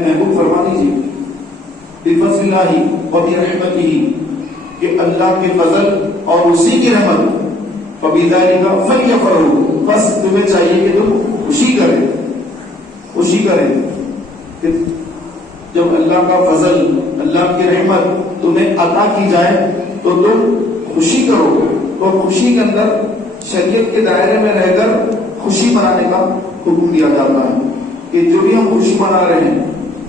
محبوب فرما دیجیے بفضل اللہ و برحمتہ، کہ اللہ کے فضل اور اسی کی رحمت، فبذالک فلیفرحوا، بس تمہیں چاہیے کہ تم خوشی کریں، خوشی کریں کہ جب اللہ کا فضل، اللہ کی رحمت تمہیں عطا کی جائے تو تم خوشی کرو. تو خوشی کے اندر شریعت کے دائرے میں رہ کر خوشی منانے کا حکم دیا جاتا ہے کہ جو بھی ہم خوشی منا رہے ہیں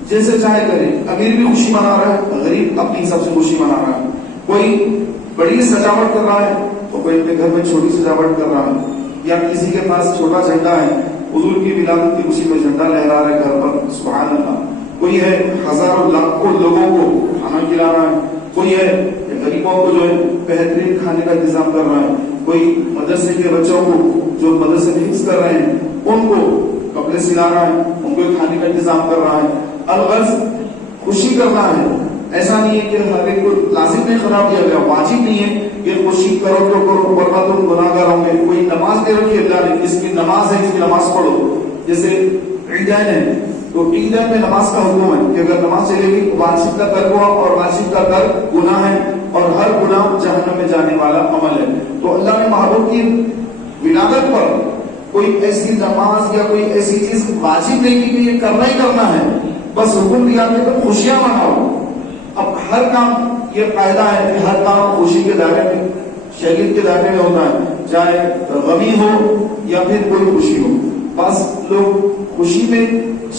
جیسے چاہے کریں. امیر بھی خوشی منا رہا ہے، غریب اپنی حساب سے خوشی منا رہا ہے. کوئی بڑی سجاوٹ کر رہا ہے تو کوئی اپنے گھر میں چھوٹی سجاوٹ کر رہا ہے، یا کسی کے پاس چھوٹا جھنڈا ہے، حضور کی ولادت کی خوشی میں جھنڈا لہرا رہا ہے گھر پر، سبحان اللہ. کوئی ہے ہزاروں لاکھوں لوگوں کو کھانا کھلا رہا ہے، کوئی ہے غریبوں کو جو ہے بہترین کھانے کا انتظام کر رہا ہے، کوئی مدرسے کے بچوں کو جو مدرسے میں حفظ کر رہے ہیں ان کو کپڑے سلا رہا ہے، ان کو کھانے کا انتظام کر رہا ہے. الغرض خوشی کرنا ہے. ایسا نہیں ہے کہ ہر ایک کو لازم نہیں قرار دیا گیا، واجب نہیں ہے کہ خوشی کرو تو کرو ورنہ تم گناہگار ہوں گے. کوئی نماز دے رکھی اللہ نے، جس کی نماز ہے اس کی نماز پڑھو. جیسے عیدین ہے تو عیدین میں نماز کا حکم ہے کہ اگر نماز چلے گی واجب کا ترک ہوا، اور واجب کا ترک گناہ ہے، اور ہر گناہ جہنم میں جانے والا عمل ہے. تو اللہ نے محبوب کی ولادت پر کوئی ایسی نماز یا کوئی ایسی چیز واجب نہیں کی کہ یہ کرنا ہی کرنا ہے، بس حکم دیا کہ تم خوشیاں مناؤ. اب ہر کام یہ قاعدہ ہے کہ ہر کام خوشی کے دائرے میں، شریعت کے دائرے میں ہوتا ہے، چاہے غمی ہو یا پھر کوئی خوشی ہو. بعض لوگ خوشی میں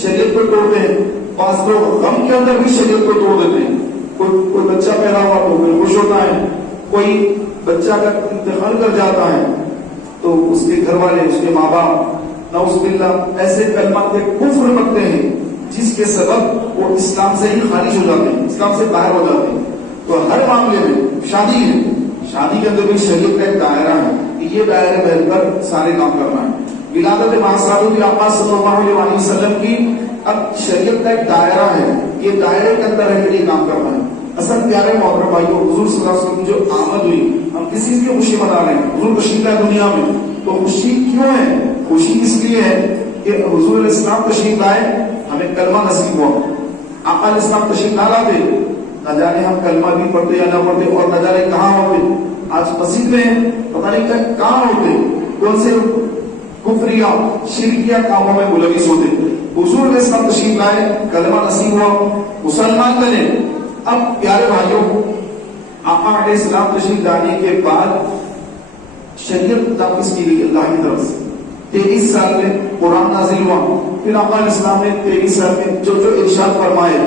شریعت کو توڑتے ہیں، بعض لوگ غم کے اندر بھی شریعت کو توڑ دیتے ہیں. کوئی بچہ پیدا ہوا تو پھر خوش ہوتا ہے، کوئی بچہ کا انتقال کر جاتا ہے تو اس کے گھر والے، اس کے ماں باپ نعوذ باللہ ایسے کلمات کفر پڑھتے ہیں جس کے سبب وہ اسلام سے ہی خارج ہو جاتے ہیں، اسلام سے باہر ہو جاتے ہیں. تو ہر معاملے میں شادی ہے، شادی کے اندر بھی شریعت کا ایک دائرہ ہے کہ یہ دائرے میں کر سارے کام کرنا ہے. ولادت معصوم آقا صلی اللہ علیہ وسلم کی اب شریعت کا ایک دائرہ ہے، یہ دائرے کے اندر رہ کے یہ کام کرنا ہے. اصل پیارے محترم بھائیوں، حضور صلی اللہ علیہ وسلم جو آمد ہوئی، ہم کس چیز کی خوشی منا رہے ہیں؟ حضور تشریف لائے دنیا میں. تو خوشی کیوں ہے؟ خوشی اس لیے ہے کہ حضور علیہ السلام تشریف لائے، ہمیں کلمہ نصیب ہوا. آقا علیہ السلام تشریف نہ لاتے، نہ جانے ہم کلمہ بھی پڑھتے یا نہ پڑھتے، اور نہ جانے کہاں ہوتے. آج مسجد میں پتہ نہیں کہاں ہوتے، کون سے کفریہ شرکیہ کاموں میں ملوث ہوتے. حضور علیہ السلام تشریف لائے، کلمہ نصیب ہوا، مسلمان بنے. اب پیارے بھائیوں، آقا علیہ السلام تشریف لانے کے بعد شریعت نافذ کی گئی اللہ کی طرف سے. 23 سال میں قرآن نازل ہوا. پھر آقا علیہ السلام نے 23 سال میں جو ارشاد فرمائے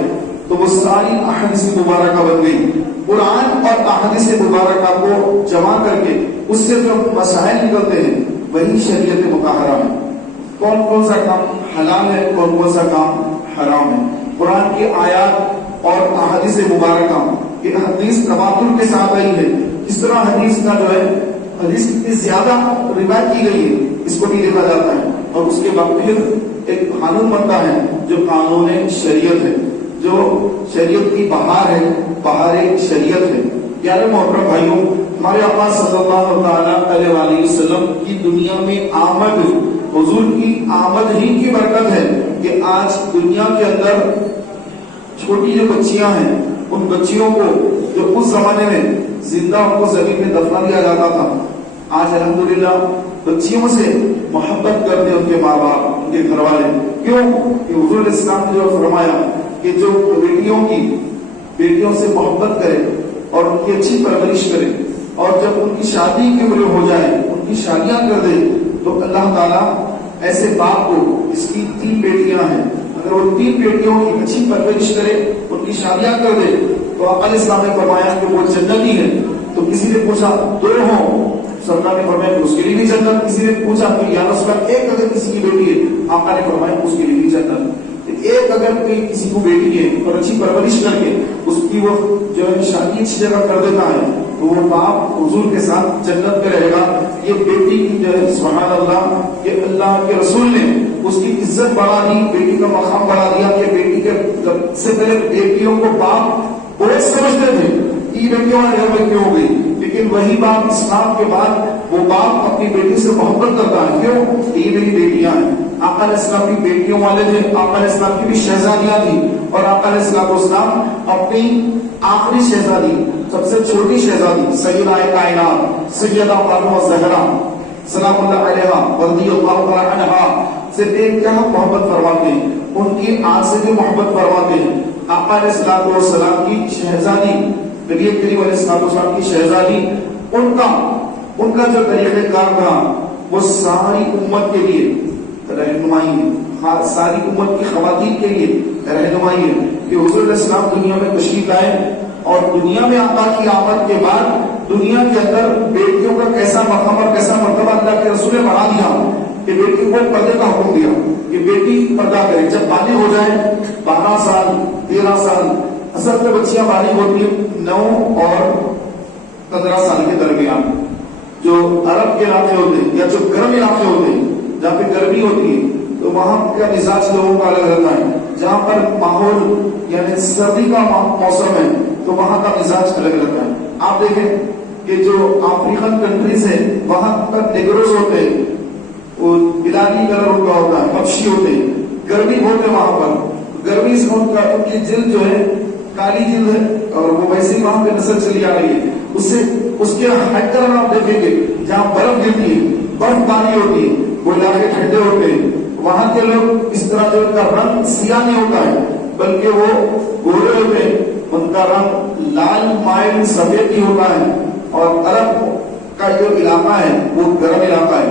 تو وہ ساری احادیث مبارکہ بن گئی. قرآن اور احادیث مبارکہ کو جمع کر کے اس سے جو مسائل نکلتے ہیں وہی شریعت مطہرہ ہے. کون کون سا کام حلال ہے، کون کون سا کام حرام ہے. قرآن کی آیات اور احادیث مبارکہ، یہ حدیث تواتر کے ساتھ آئی ہے. اس طرح حدیث کا جو ہے، حدیث کتنی زیادہ روایت کی گئی ہے اس کو بھی دیکھا جاتا ہے. اور اس کے بعد پھر ایک قانون بنتا ہے جو قانون شریعت ہے، جو شریعت کی بہار ہے، بہار شریعت ہے. پیارے محترم بھائیوں، ہمارے آقا صلی اللہ تعالیٰ علیہ وآلہ وسلم کی دنیا میں آمد، حضور کی آمد ہی کی برکت ہے کہ آج دنیا کے اندر چھوٹی جو بچیاں ہیں ان بچیوں کو جو اس زمانے میں زندہ ان کو زمین میں دفنا دیا جاتا تھا، آج الحمدللہ بچیوں سے محبت کرتے ان کے ماں باپ، ان کے گھر والے. کیوں کہ حضور علیہ السلام نے جو فرمایا کہ جو بیٹیوں سے محبت کرے اور ان کی اچھی پرورش کرے، اور جب ان کی شادی کی عمر ہو جائے ان کی شادیاں کر دے، تو اللہ تعالیٰ ایسے باپ کو، اس کی 3 بیٹیاں ہیں، اگر وہ 3 بیٹیوں کی اچھی پرورش کرے، ان کی شادیاں کر دے، تو آقا علیہ السلام نے فرمایا کہ وہ جنتی ہے. تو کسی نے پوچھا 2 ہوں، سرکار نے فرمایا کہ اس کے لیے بھی جنت. کسی نے پوچھا کہ یا رسول اللہ ایک اگر کسی کی بیٹی ہے، آقا نے فرمایا اس کے لیے بھی جنت. ایک اگر کوئی کسی کو بیٹی ہے اور اچھی پرورش کر کے اس کی وہ جو ہے شادی اچھی جگہ کر دیتا ہے تو وہ باپ حضور کے ساتھ جنت میں رہے گا. یہ بیٹی کی جو ہے سبحان اللہ، یہ اللہ کے رسول نے اس کی عزت بڑھا دی، بیٹی کا مقام بڑھا دیا. کہ بیٹی کے سے پہلے بیٹیوں کو باپ بڑے سمجھتے تھے کہ بیٹیوں ہمارے گھر میں کیوں ہو گئی، لیکن وہی باپ اسلام کے بعد وہ باپ اپنی بیٹی سے محبت کرتا ہے. کیوں؟ یہ میری بیٹیاں ہیں. آقا علیہ السلام کی بیٹیوں والے تھے، آقا علیہ السلام کی بھی شہزادیاں تھیں، اور آقا علیہ السلام اپنی آخری شہزادی، سب سے چھوٹی شہزادی سیدہ کائنات سیدہ فاطمہ الزہرا سلام اللہ علیہا رضی اللہ تعالی عنہا سے بے انتہا محبت فرماتے ہیں، ان کی آنکھ سے بھی محبت فرماتے ہیں۔ آقا علیہ السلام کی شہزادی، نبی کریم علیہ السلام کی شہزادی، ان کا جو طریقہ کار تھا وہ ساری امت کے لیے رہنمائی ہے، ساری امت کی خواتین کے لیے رہنمائی ہے کہ حضور علیہ السلام دنیا میں تشریف لائے، اور دنیا میں آقا کی آمد کے بعد دنیا کے اندر بیٹیوں کا کیسا مقام اور کیسا مرتبہ اللہ کے رسول نے بڑھا دیا کہ بیٹی کو پردے کا حکم دیا کہ بیٹی پردہ کرے، جب بالغ ہو جائے 12 سال 13 سال، اصل میں بچیاں بالغ ہوتی ہیں 9 اور 15 سال کے درمیان۔ جو عرب کے علاقے ہوتے ہیں یا جو گرم علاقے ہوتے ہیں جہاں پہ گرمی ہوتی ہے تو وہاں کا مزاج لوگوں کا الگ رہتا ہے، جہاں پر ماحول یعنی سردی کا موسم ہے تو وہاں کا مزاج الگ رہتا ہے۔ آپ دیکھیں کہ جو افریقن کنٹریز ہیں وہاں پر نیگروز ہوتے ہیں، وہ بلالی کلر ان کا ہوتا ہے، حبشی ہوتے ہیں، گرمی بہت ہے وہاں پر، گرمی سے ان کی جلد جو ہے کالی جلد ہے، اور وہ ویسے ہی وہاں پہ نسل چلی آ رہی ہے، اس کے ہٹ کر آپ دیکھیں گے جہاں برف گرتی ہے، برف پانی ہوتی ہے، وہ علاقے ٹھنڈے ہوتے ہیں، وہاں کے لوگ اس طرح جو ان کا رنگ سیاہ نہیں ہوتا ہے بلکہ وہ گورے ہوتے ہیں، ان کا رنگ لال مائل سفید ہی ہوتا ہے، اور عرب کا جو علاقہ ہے وہ گرم علاقہ ہے،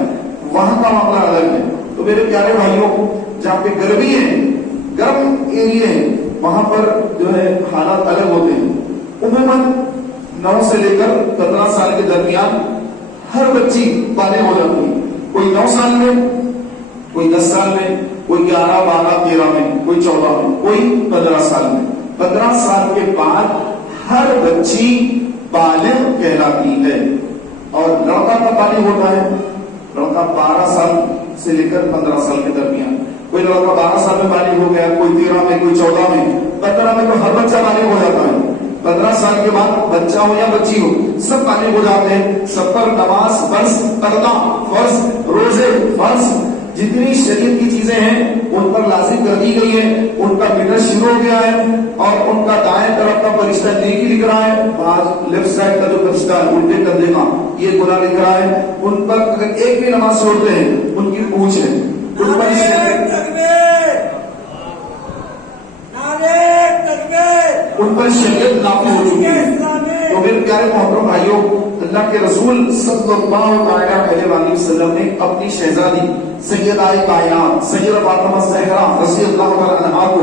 وہاں کا معاملہ الگ ہے۔ تو میرے پیارے بھائیوں، جہاں پہ گرمی ہے، گرم ایریا ہے، وہاں پر جو ہے حالات الگ ہوتے ہیں۔ عموماً 9 سے لے کر 15 سال کے درمیان ہر بچی بالغ ہو جاتی ہے، کوئی 9 سال میں، کوئی 10 سال میں، کوئی 11 12 13 میں، کوئی 14 میں، کوئی 15 سال میں۔ 15 سال کے بعد ہر بچی بالغ کہلاتی ہے، اور لڑکا کا بالغ ہوتا ہے، لڑکا 12 سال سے لے کر 15 سال کے درمیان، کوئی لڑکا 12 سال میں بالغ ہو گیا، کوئی 13 میں، کوئی 14 میں، 15 میں تو ہر بچہ بالغ ہو جاتا ہے۔ 15 سال کے بعد بچہ ہو یا بچی ہو سب بالغ ہو جاتے ہیں، سب پر نماز فرض، پردہ فرض، روزے فرض، جتنی شریعت کی چیزیں ہیں ان پر لازم کر دی گئی ہیں، ان کا میٹر شروع ہو گیا ہے، اور ان کا دائیں طرف کا فرشتہ نیکی لکھ رہا ہے، بعض لیفٹ سائڈ کا جو فرشتہ ہے الٹے کندھے کا یہ گناہ لکھ رہا ہے۔ ان پر اگر ایک بھی نماز چھوڑتے ہیں ان کی پوچھ ہے، ان پر شریعت نافذ ہو چکی ہے۔ تو میرے پیارے محترم بھائیوں، اللہ کے رسول صلی اللہ علیہ وآلہ وسلم نے اپنی شہزادی سیدہ کائنات سیدہ فاطمہ الزہرا رضی اللہ تعالی عنہا کو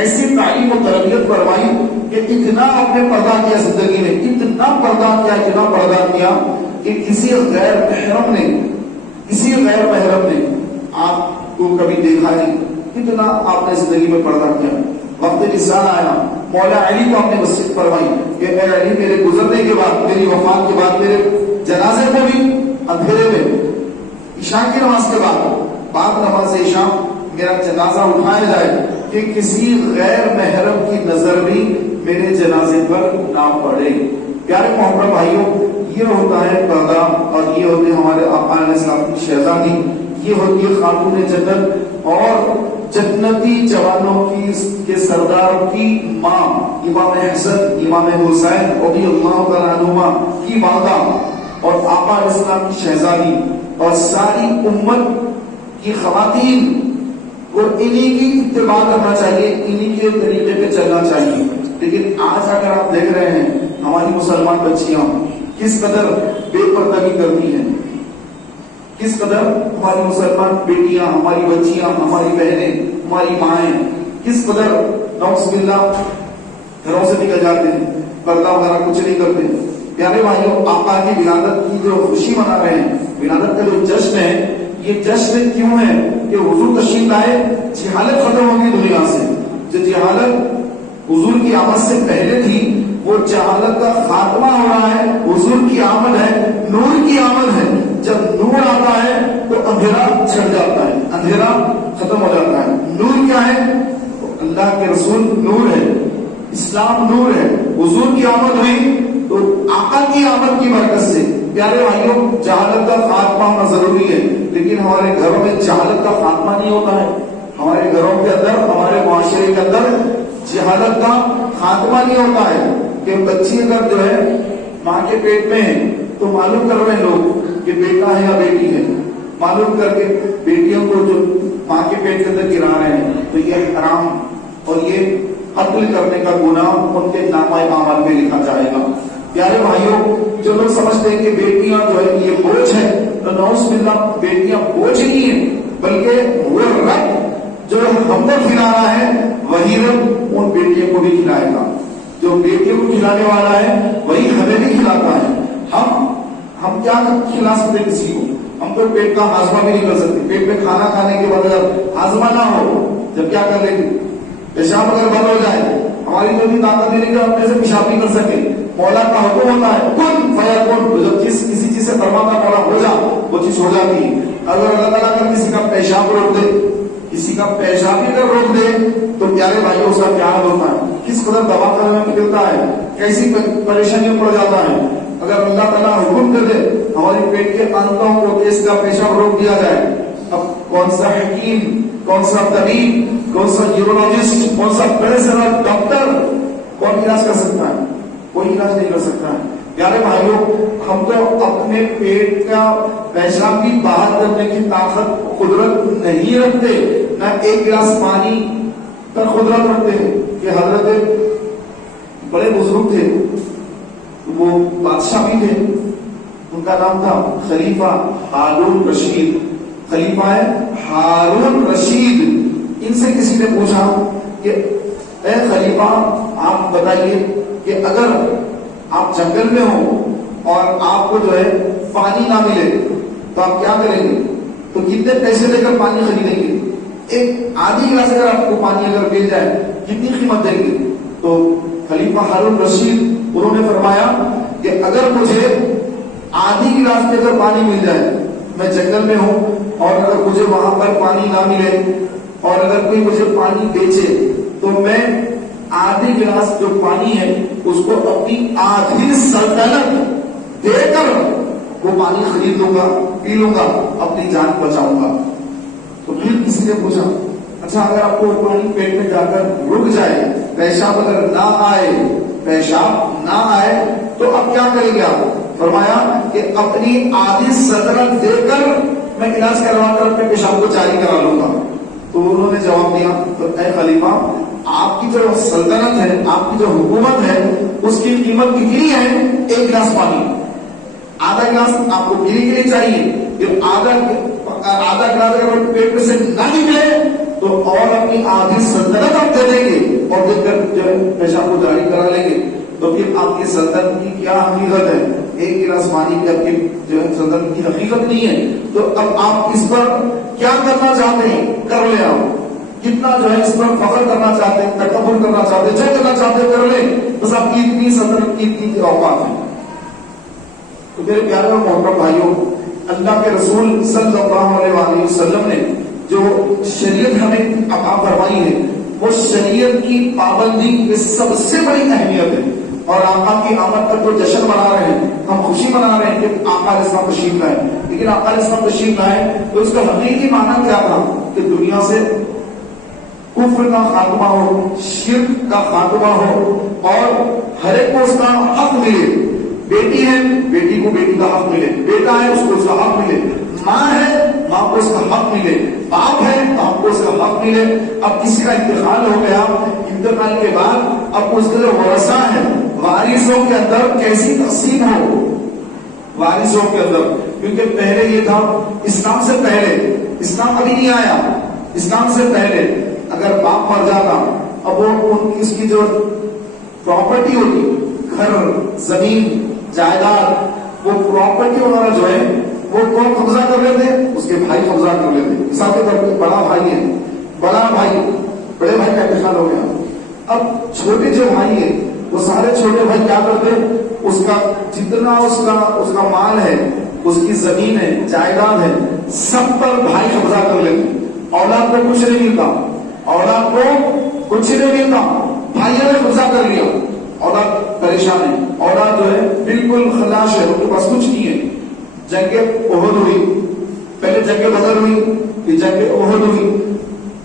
ایسی تعلیم و تربیت فرمائی کہ اتنا آپ نے پردہ کیا زندگی میں، اتنا پردہ کیا کہ کسی غیر محرم نے آپ کو کبھی دیکھا نہیں، اتنا آپ نے زندگی میں پردہ کیا۔ وقت نسان آیا، مولا علی کو آپ نے وصیت فرمائی کہ اے علی، میرے گزرنے کے بعد، میری وفات کے بعد میرے جنازے کو بھی اندھیرے میں عشاء کی نماز کے بعد نماز عشاء میرا جنازہ اٹھایا جائے کہ کسی غیر محرم کی نظر بھی میرے جنازے پر نہ پڑے۔ پیارے محترم بھائیوں، یہ ہوتا ہے پردہ، اور یہ ہوتے ہمارے آقا علیہ السلام کی شہزادی، یہ ہوتی ہے خاتون جنت اور جنتی جوانوں کے سردار کی ماں امام حسن امام حسین رضی اللہ تعالی عنہما کی والدہ، اور آقا علیہ السلام کی شہزادی، اور ساری امت کی خواتین کو انہی کی اتباع کرنا چاہیے، انہی کے طریقے پہ چلنا چاہیے۔ لیکن آج اگر آپ دیکھ رہے ہیں ہماری مسلمان بچیاں کس قدر بے پردگی کرتی ہیں، کس قدر ہماری مسلمان بیٹیاں، ہماری بچیاں، ہماری بہنیں، ہماری مائیں کس قدر نعوذ باللہ گھروں سے نکل جاتے ہیں، پردہ وغیرہ کچھ نہیں کرتے۔ پیارے بھائیوں، آقا کی ولادت کی جو خوشی منا رہے ہیں، ولادت کا جو جشن ہے، یہ جشن کیوں ہے کہ حضور تشریف لائے، جہالت ختم ہوگی دنیا سے۔ جو جہالت حضور کی آمد سے پہلے تھی وہ جہالت کا خاتمہ ہو رہا ہے، حضور کی آمد ہے، نور کی آمد ہے۔ جب نور آتا ہے تو اندھیرا چھٹ جاتا ہے، اندھیرا ختم ہو جاتا ہے۔ نور کیا ہے؟ اللہ کے رسول نور ہے، اسلام نور ہے۔ حضور کی آمد ہوئی تو آقا کی آمد کی برکت سے پیارے بھائیوں جہالت کا خاتمہ ہونا ضروری ہے، لیکن ہمارے گھروں میں جہالت کا خاتمہ نہیں ہوتا ہے. ہمارے گھروں کے اندر، ہمارے معاشرے کے اندر جہالت کا خاتمہ نہیں ہوتا ہے کہ بچی اگر جو ہے ماں کے پیٹ میں ہے تو معلوم کر رہے ہیں لوگ کہ بیٹا ہے یا بیٹی ہے، معلوم کر کے بیٹیوں کو جو ماں کے پیٹ کے اندر گرا رہے ہیں تو یہ حرام اور یہ قتل کرنے کا گناہ ان کے نامہ اعمال میں لکھا جائے گا. پیارے بھائیوں جو لوگ سمجھتے ہیں کہ بیٹیاں جو ہے یہ بوجھ ہے، تو نعوذ باللہ بیٹیاں بوجھ نہیں ہیں، بلکہ وہ رب جو ہم کو کھلا رہا ہے وہی رب ان بیٹیوں کو بھی کھلائے گا. جو بیٹیوں کو کھلانے والا ہے وہی ہمیں بھی کھلاتا ہے. ہم کیا کھلا سکتے کسی کو؟ ہم تو پیٹ کا ہاضمہ بھی نہیں کر سکتے. پیٹ میں کھانا کھانے کے بعد اگر ہاضمہ نہ ہو جب کیا کر لیں گے؟ پیشاب اگر بند ہو جائے ہماری تو بھی طاقت نہیں کہ اپنے سے پیشاب نہیں کر سکے. مولا کا حکم ہوتا ہے کن فیکون، جب کسی چیز سے فرماتا مولا ہو جا وہ چیز ہو جاتی ہے. اگر اللہ تعالیٰ کر کسی کا پیشاب روک دے، کسی کا پیشاب بھی اگر روک دے تو پیارے بھائیوں اس کا کیا حال ہوتا ہے؟ کس قدر دوا کرنے میں نکلتا ہے، کیسی پریشانیوں پڑ جاتا ہے. اگر اللہ تعالیٰ حکم کر دے ہماری پیٹ کے اندروں کو کہ اس کا پیشاب روک دیا جائے، اب کون سا حکیم، کون سا طبیب، کون سا یورولوجسٹ، کون سا بڑے سے بڑا ڈاکٹر کون علاج کر سکتا ہے؟ کوئی علاج نہیں کر سکتا ہے. پیارے بھائیوں ہم تو اپنے پیٹ کا پیشاب بھی باہر کرنے کی طاقت قدرت نہیں رکھتے، نہ ایک گلاس پانی پر قدرت رکھتے ہیں. کہ حضرت بڑے بزرگ تھے، وہ بادشاہ بھی تھے، ان کا نام تھا خلیفہ ہارون رشید. خلیفہ ہے ہارون رشید. ان سے کسی نے پوچھا کہ اے خلیفہ آپ بتائیے کہ اگر آپ جنگل میں ہوں اور آپ کو جو ہے پانی نہ ملے تو آپ کیا کریں گے؟ تو کتنے پیسے دے کر پانی خریدیں گے؟ ایک آدھی گلاس اگر آپ کو پانی اگر مل جائے کتنی قیمت دیں گے؟ تو خلیفہ ہارون رشید انہوں نے فرمایا کہ اگر مجھے آدھی گلاس میں اگر پانی مل جائے، میں جنگل میں ہوں اور اگر مجھے وہاں پر پانی نہ ملے اور اگر کوئی مجھے پانی بیچے تو میں آدھی گلاس جو پانی ہے اس کو اپنی آدھی سلطنت دے کر وہ پانی خرید لوں گا، پی لوں گا، اپنی جان بچاؤں گا. تو پھر کسی نے پوچھا اچھا اگر آپ کو پانی پیٹ میں جا کر رک جائے، پیشاب اگر نہ آئے، پیشاب نہ آئے تو اب کیا کریں گے آپ؟ فرمایا کہ اپنی آدھی سلطنت دے کر میں علاج کروا کر اپنے پیشاب کو جاری کرا لوں گا. تو انہوں نے جواب دیا تو اے خلیفہ آپ کی جو سلطنت ہے، آپ کی جو حکومت ہے، اس کی قیمت کتنی ہے؟ ایک گلاس پانی. آدھا گلاس آپ کو پینے کے لیے چاہیے، پھر آدھا گلاس اگر پیٹ میں سے نہ نکلے تو اور اپنی آدھی سلطنت آپ دے دیں گے اور دے کر جو ہے پیشاب کو جاری کرا لیں گے. تو پھر آپ کی سلطنت کی کیا حقیقت ہے؟ ایک گلاس پانی کی آپ کی جو ہے سلطنت کی حقیقت نہیں ہے. تو اب آپ اس پر کیا کرنا چاہتے ہیں کر لیں، آپ کتنا جو ہے اس پر فخر کرنا چاہتے ہیں، تکبر کرنا چاہتے ہیں، جو کرنا چاہتے ہیں کر لیں، بس آپ کی اتنی سلطنت کی اتنی اوقات ہے. تو میرے پیارے اور محترم بھائیوں، اللہ کے رسول صلی اللہ علیہ وآلہ وسلم نے جو شریعت ہمیں عطا فرمائی ہے وہ شریعت کی پابندی کی سب سے بڑی اہمیت ہے. اور آقا کی آمد کا جو جشن منا رہے ہیں، ہم خوشی منا رہے ہیں کہ آقا علیہ السلام تشریف لائے، لیکن آقا علیہ السلام تشریف لائے تو اس کا حقیقی معنی کیا تھا؟ کہ دنیا سے کفر کا خاتمہ ہو، شرک کا خاتمہ ہو اور ہر ایک کو اس کا حق ملے. بیٹی ہے بیٹی کو بیٹی کا حق ملے، بیٹا ہے اس کو اس کا حق ملے، ماں ہے ماں کو اس کا حق ملے، باپ ہے باپ کو اس کا حق ملے. اب کسی کا انتقال ہو گیا، انتقال کے بعد اب اس کے جو ورثہ ہیں، وارثوں کے اندر کیسی تقسیم ہو؟ وارثوں کے اندر، کیونکہ پہلے یہ تھا اسلام سے پہلے، اسلام ابھی نہیں آیا، اسلام سے پہلے اگر باپ مر جاتا اب وہ اس کی جو پراپرٹی ہوتی، گھر زمین جائیداد، وہ پراپرٹی وغیرہ جو ہے وہ کون قبضہ کر لیتے؟ اس کے بھائی قبضہ کر لیتے. مثال کے طور پہ بڑا بھائی ہے، بڑے بھائی کا انتقال ہو گیا، اب چھوٹے جو بھائی ہیں وہ سارے چھوٹے بھائی کیا کرتے؟ اس کا جتنا اس کا مال ہے، اس کی زمین ہے، جائیداد ہے، سب پر بھائی قبضہ کر لیتے. اولاد کو کچھ نہیں ملتا، اولاد کو کچھ نہیں ملتا، بھائیوں نے قبضہ کر لیا. اولاد پریشان ہے، اولاد جو ہے بالکل خلاش ہے، ان کے پاس کچھ نہیں ہے. جنگ احد ہوئی، پہلے جنگ بدر ہوئی، پھر جنگ احد ہوئی.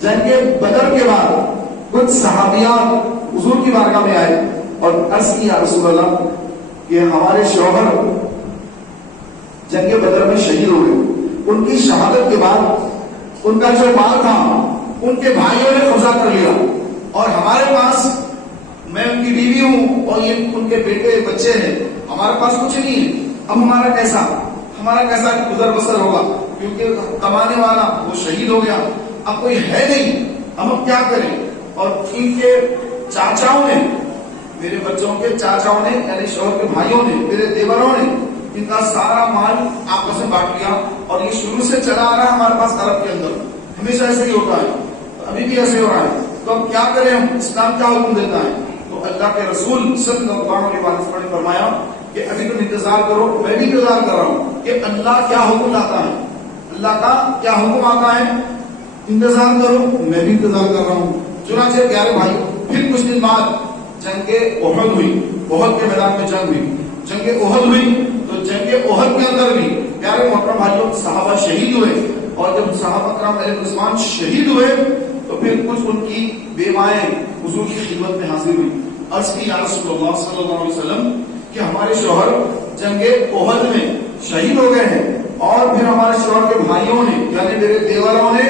جنگ بدر کے بعد کچھ صحابیات حضور کی بارگاہ میں آئے اور عرض کی یا رسول اللہ کہ ہمارے شوہر جنگ بدر میں شہید ہو گئے. ان کی شہادت کے بعد ان کا جو مال تھا ان کے بھائیوں نے قبضہ کر لیا، اور ہمارے پاس، میں ان کی بیوی ہوں اور یہ ان کے بیٹے بچے ہیں، ہمارے پاس کچھ نہیں ہے. اب ہمارا کیسا گزر بسر ہوگا، کیونکہ کمانے والا وہ شہید ہو گیا، اب کوئی ہے نہیں، ہم کیا کریں. اور ان کے چاچاؤں نے، میرے بچوں کے چاچاؤں نے یعنی شوہر کے بھائیوں نے، میرے دیوروں نے ان کا سارا مال آپس میں بانٹ لیا، اور یہ شروع سے چلا آ رہا ہے ہمارے پاس عرب کے اندر، ہمیشہ ایسے ہی ہوتا ہے، ابھی بھی ایسے ہو رہا ہے. تو اب کیا کریں ہم، اسلام کیا حکم دیتا ہے؟ تو اللہ کے رسول صلی اللہ علیہ وسلم نے فرمایا کہ ابھی تم انتظار کرو، میں بھی انتظار کر رہا ہوں کہ اللہ کیا حکم لاتا ہے، اللہ کا کیا حکم آتا ہے. انتظار کرو، میں بھی انتظار کر رہا ہوں. چنانچہ پیارے بھائی پھر کچھ دن بعد جنگ احد ہوئی، احد کے میدان میں جنگ ہوئی. جنگ احد ہوئی تو جنگ احد کے اندر بھی پیارے محترم بھائیوں صحابہ شہید ہوئے، اور جب صحابہ کرام علیہ الرضوان شہید ہوئے تو پھر کچھ ان کی بیوائیں حضور کی خدمت میں حاضر ہوئی. عرض کی یا رسول اللہ صلی اللہ علیہ وسلم کہ ہمارے شوہر جنگ احد میں شہید ہو گئے ہیں، اور پھر ہمارے شوہر کے بھائیوں نے یعنی میرے دیوروں نے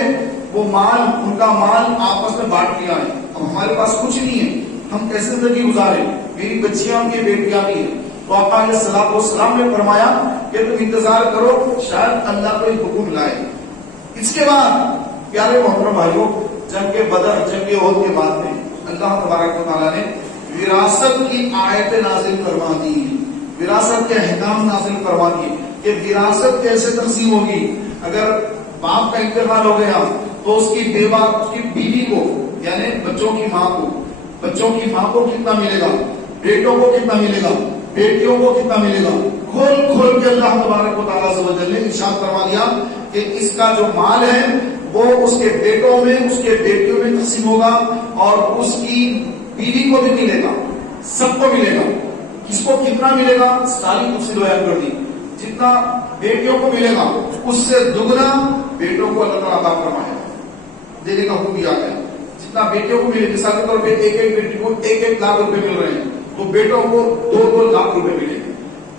وہ مال، ان کا مال آپس میں بانٹ لیا ہے، اب ہمارے پاس کچھ نہیں ہے، ہم کیسے زندگی گزارے، میری بچیاں بھی، بیٹیاں بھی ہیں. تو آقا علیہ الصلوۃ والسلام نے فرمایا کہ تم انتظار کرو، شاید اللہ کوئی حکم لائے. اس کے بعد پیارے محترم بھائیوں جنگ بدر، جنگ احد کے بعد میں اللہ تبارک و تعالیٰ نے وراثت کی آیتیں نازل کروا دی، وراثت کے احکام نازل کروا دیے کہ وراثت کیسے تقسیم ہوگی. اگر باپ کا انتقال ہو گیا تو اس کی بیوہ، اس کی بیوی کو یعنی بچوں کی ماں کو کتنا ملے گا، بیٹوں کو کتنا ملے گا، بیٹیوں کو کتنا ملے گا. کھول کے اللہ تبارک و تعالیٰ نے ارشاد فرما دیا کہ اس کا جو مال ہے وہ اس کے بیٹوں میں، اس کے بیٹیوں میں تقسیم ہوگا، اور اس کی بیوی کو بھی ملے گا، سب کو ملے گا. کس کو کتنا ملے گا ساری تفصیل بیان کر دی. جتنا بیٹیوں کو ملے گا اس سے دگنا بیٹوں کو اللہ تعالیٰ عطا فرمائے گا، دینے کا حکم دیا گیا. جتنا بیٹیوں کو ملے، مثال کے طور پہ ایک بیٹی کو 1 لاکھ روپے مل رہے ہیں تو بیٹوں کو 2 لاکھ روپے ملے.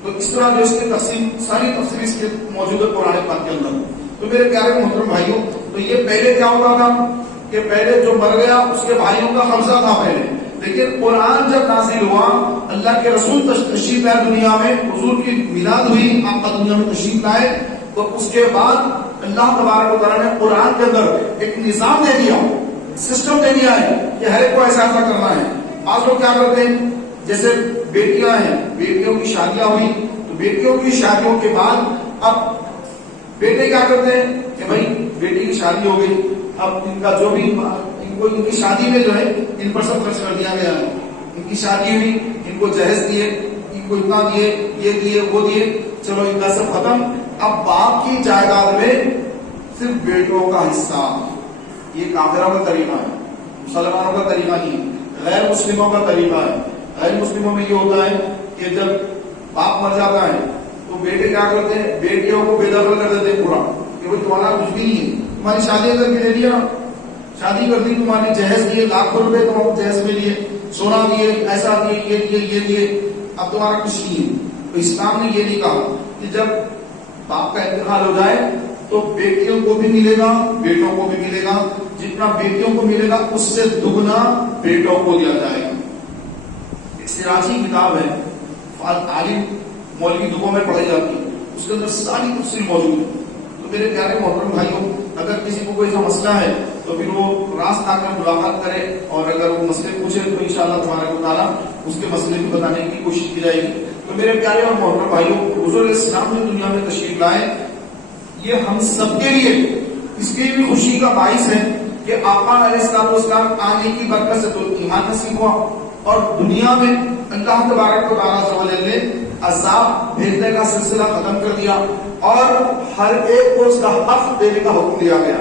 تو اس طرح جو اس کی تقسیم، ساری تفصیل اس کے موجود ہے قرآن پاک کے اندر. تو میرے پیارے محترم بھائیوں، تو یہ پہلے کیا ہوتا تھا کہ پہلے جو مر گیا اس کے بھائیوں کا قبضہ تھا پہلے، لیکن قرآن جب نازل ہوا، اللہ کے رسول تشریف لائے دنیا میں، حضور کی میلاد ہوئی، آپ دنیا میں تشریف لائے، تو اس کے بعد اللہ تبارک و تعالیٰ نے قرآن کے اندر ایک نظام دے دیا، سسٹم دے دیا ہے کہ ہر ایک کو ایسا ایسا کرنا ہے. آج لوگ کیا کرتے ہیں، جیسے بیٹیاں ہیں، بیٹیوں کی شادیاں ہوئی تو بیٹیوں کی شادیوں کے بعد اب بیٹے کیا کرتے ہیں کہ بھائی بیٹی کی شادی ہو گئی، اب ان کا جو بھی ان کی شادی میں جو ہے ان پر سب خرچ کر دیا گیا ہے. ان کی شادی ہوئی، ان کو جہیز دیے، ان کو اتنا دیے، یہ دیے، وہ دیے، چلو ان کا سب ختم. اب باپ کی جائیداد میں صرف بیٹوں کا حصہ. یہ کافروں کا طریقہ ہے، مسلمانوں کا طریقہ نہیں، غیر مسلموں کا طریقہ ہے. غیر مسلموں میں یہ ہوتا ہے کہ جب باپ مر جاتا ہے تو بیٹے کیا کرتے ہیں، بیٹیوں کو بے دخل کر دیتے ہیں پورا، کہ بھائی تمہارا کچھ بھی نہیں ہے، تمہاری شادی کر کے دے دیا، شادی کر دی، تمہاری جہیز دیے، لاکھوں روپے تم جہیز میں لیے، سونا دیے، ایسا دیے، یہ دیے، اب تمہارا کچھ نہیں ہے. تو اسلام نے یہ نہیں کہا کہ جب باپ کا انتقال ہو جائے تو بیٹیوں کو بھی ملے گا، بیٹوں کو بھی ملے گا، جتنا بیٹیوں کو ملے گا اس سے دگنا بیٹوں کو دیا جائے گا. ایک سراجی کتاب ہے، عالم مولوی دکوں میں پڑھائی جاتی ہے، اس کے اندر ساری تفصیل موجود ہے. تو میرے پیارے محترم بھائیوں، اگر کسی کو کوئی ایسا مسئلہ ہے تو پھر وہ راست آ کر ملاقات کرے، اور اگر وہ مسئلے پوچھے تو انشاءاللہ تبارک و تعالیٰ اس کے مسئلے کو بتانے کی کوشش کی جائے گی. تو میرے پیارے اور محترم بھائیوں، حضور اسلام نے دنیا میں تشریف لائے، یہ ہم سب کے لیے اس کی بھی خوشی کا باعث ہے کہ آقا علیہ السلام آنے کی برکت سے تو ایمان نصیب ہوا، اور دنیا میں اللہ تبارک و تعالیٰ نے عذاب بھیجنے کا سلسلہ ختم کر دیا، اور ہر ایک کو اس کا حق دینے کا حکم دیا گیا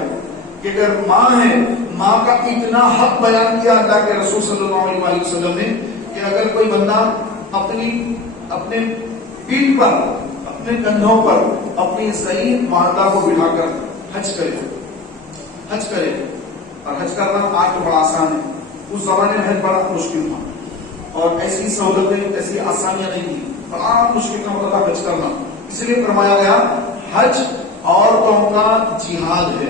کہ اگر ماں ہے، ماں کا اتنا حق بیان کیا اللہ کے رسول صلی اللہ علیہ وسلم نے کہ اگر کوئی بندہ اپنے پیٹھ پر، اپنے کندھوں پر اپنی ضعیف والدہ کو بٹھا کر حج کرے، اور حج کرنا آج تو بڑا آسان ہے، اس زمانے میں حج بڑا مشکل تھا اور ایسی سہولتیں، ایسی آسانیاں نہیں تھی، بڑا مشکل کا ہوتا تھا حج کرنا. اس لیے فرمایا گیا حج عورتوں کا جہاد ہے.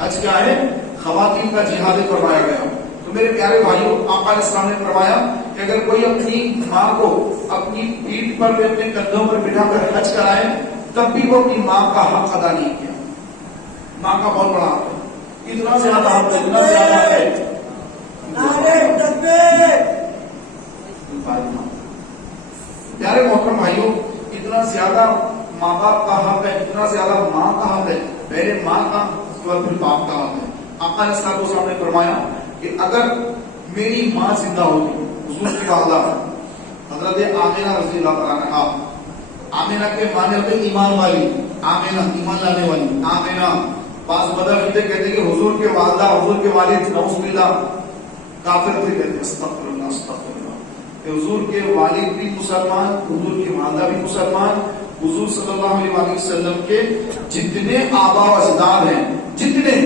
حج کیا ہے؟ خواتین کا جہاد ہے فرمایا گیا. تو میرے پیارے بھائیوں، آقا علیہ السلام نے فرمایا کہ اگر کوئی اپنی ماں کو اپنی پیٹھ پر، اپنے کندھوں پر بٹھا کر حج کرائے تب بھی وہ اپنی ماں کا حق ادا نہیں کیا. ماں کا بہت بڑا حق ہے، اتنا زیادہ حق ہے، اتنا زیادہ حق ہے. پیارے محترم بھائیوں، اتنا زیادہ ماں باپ کا حق ہے، اتنا زیادہ ماں کا حق ہے. پہلے ماں کا، اس کے بعد پھر باپ کا حق ہے. آقا علیہ السلام نے فرمایا کہ اگر میری ماں زندہ ہوتی، حضور کی والدہ حضرت آمینہ رضی اللہ تعالیٰ عنہا، آمینہ کے معنی ہوتے ایمان والی، آمینہ ایمان لانے والی، آمینہ. بعض مدرسے کہتے کہ حضور کے والدہ، حضور کے والد نعوذ باللہ کافر تھے، کہتے استغفر اللہ استغفر اللہ. کہ حضور کے والد بھی مسلمان، حضور کی والدہ بھی مسلمان، حضور صلی اللہ علیہ وسلم کے جتنے آبا و اجداد ہیں، جتنے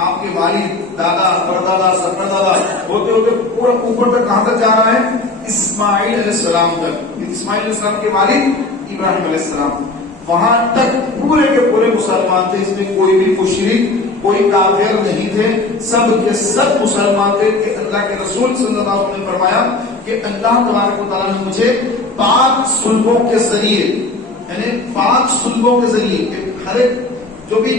آپ کے والد، دادا، پردادا، سرپردادا ہوتے ہوتے پورا اوپر تک کہاں تک جا رہا ہے؟ اسماعیل علیہ السلام تک. اسماعیل علیہ السلام کے والد ابراہیم علیہ السلام، وہاں تک پورے کے پورے مسلمان تھے. اس میں کوئی بھی مشرک، کوئی کافر نہیں تھے، سب کے سب مسلمان تھے. کہ اللہ کے رسول صلی اللہ علیہ وسلم نے فرمایا کہ اللہ تبارک و تعالیٰ نے مجھے پاک صلبوں کے ذریعے، یعنی پاک صلبوں کے ذریعے، ہر ایک جو بھی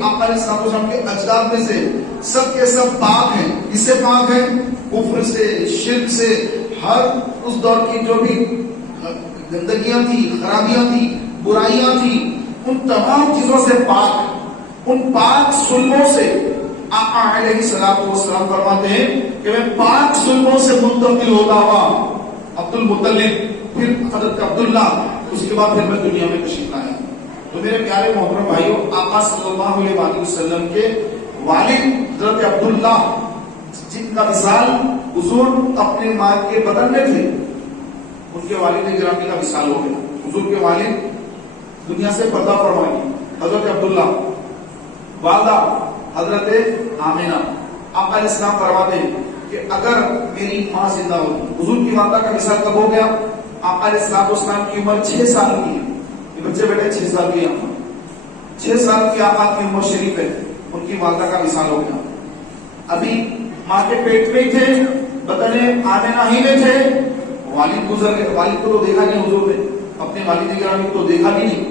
آقا علیہ السلام کے اجداد میں سے سب کے سب پاک ہیں. اس سے پاک ہیں کفر سے، شرک سے، ہر اس دور کی جو بھی گندگیاں تھی، خرابیاں تھی، برائیاں تھی، ان تمام چیزوں سے پاک. ان پاک صلبوں سے آقا علیہ السلام فرماتے ہیں کہ میں پاک صلبوں سے منتقل ہوتا ہوا عبد المطلب، پھر حضرت عبداللہ، اس کے بعد پھر میں دنیا میں تشریف لایا. تو میرے پیارے محترم بھائیوں، آقا صلی اللہ علیہ وسلم کے والد حضرت عبداللہ، جن کا وصال حضور اپنے ماں کے بدن میں تھے، ان کے والد گرامی کا وصال ہو گیا. حضور کے والد دنیا سے پردہ فرما گئی. حضرت عبداللہ، والدہ حضرت آمینہ. آقا علیہ السلام فرماتے ہیں کہ اگر میری ماں زندہ ہوتی، حضور کی والدہ کا وصال کب ہو گیا؟ آقا علیہ السلام کی عمر 6 سال کی ہے. بچے بیٹے 6 سال کی، 6 سال کی آقا کی عمر شریف ہے، ان کی والدہ کا وصال ہو گیا. ابھی ماں کے پیٹ میں تھے، بدن آمینہ ہی میں تھے، والد گزر گئے. والد کو تو دیکھا نہیں حضور نے، اپنے والد گرامی کو دیکھا بھی نہیں.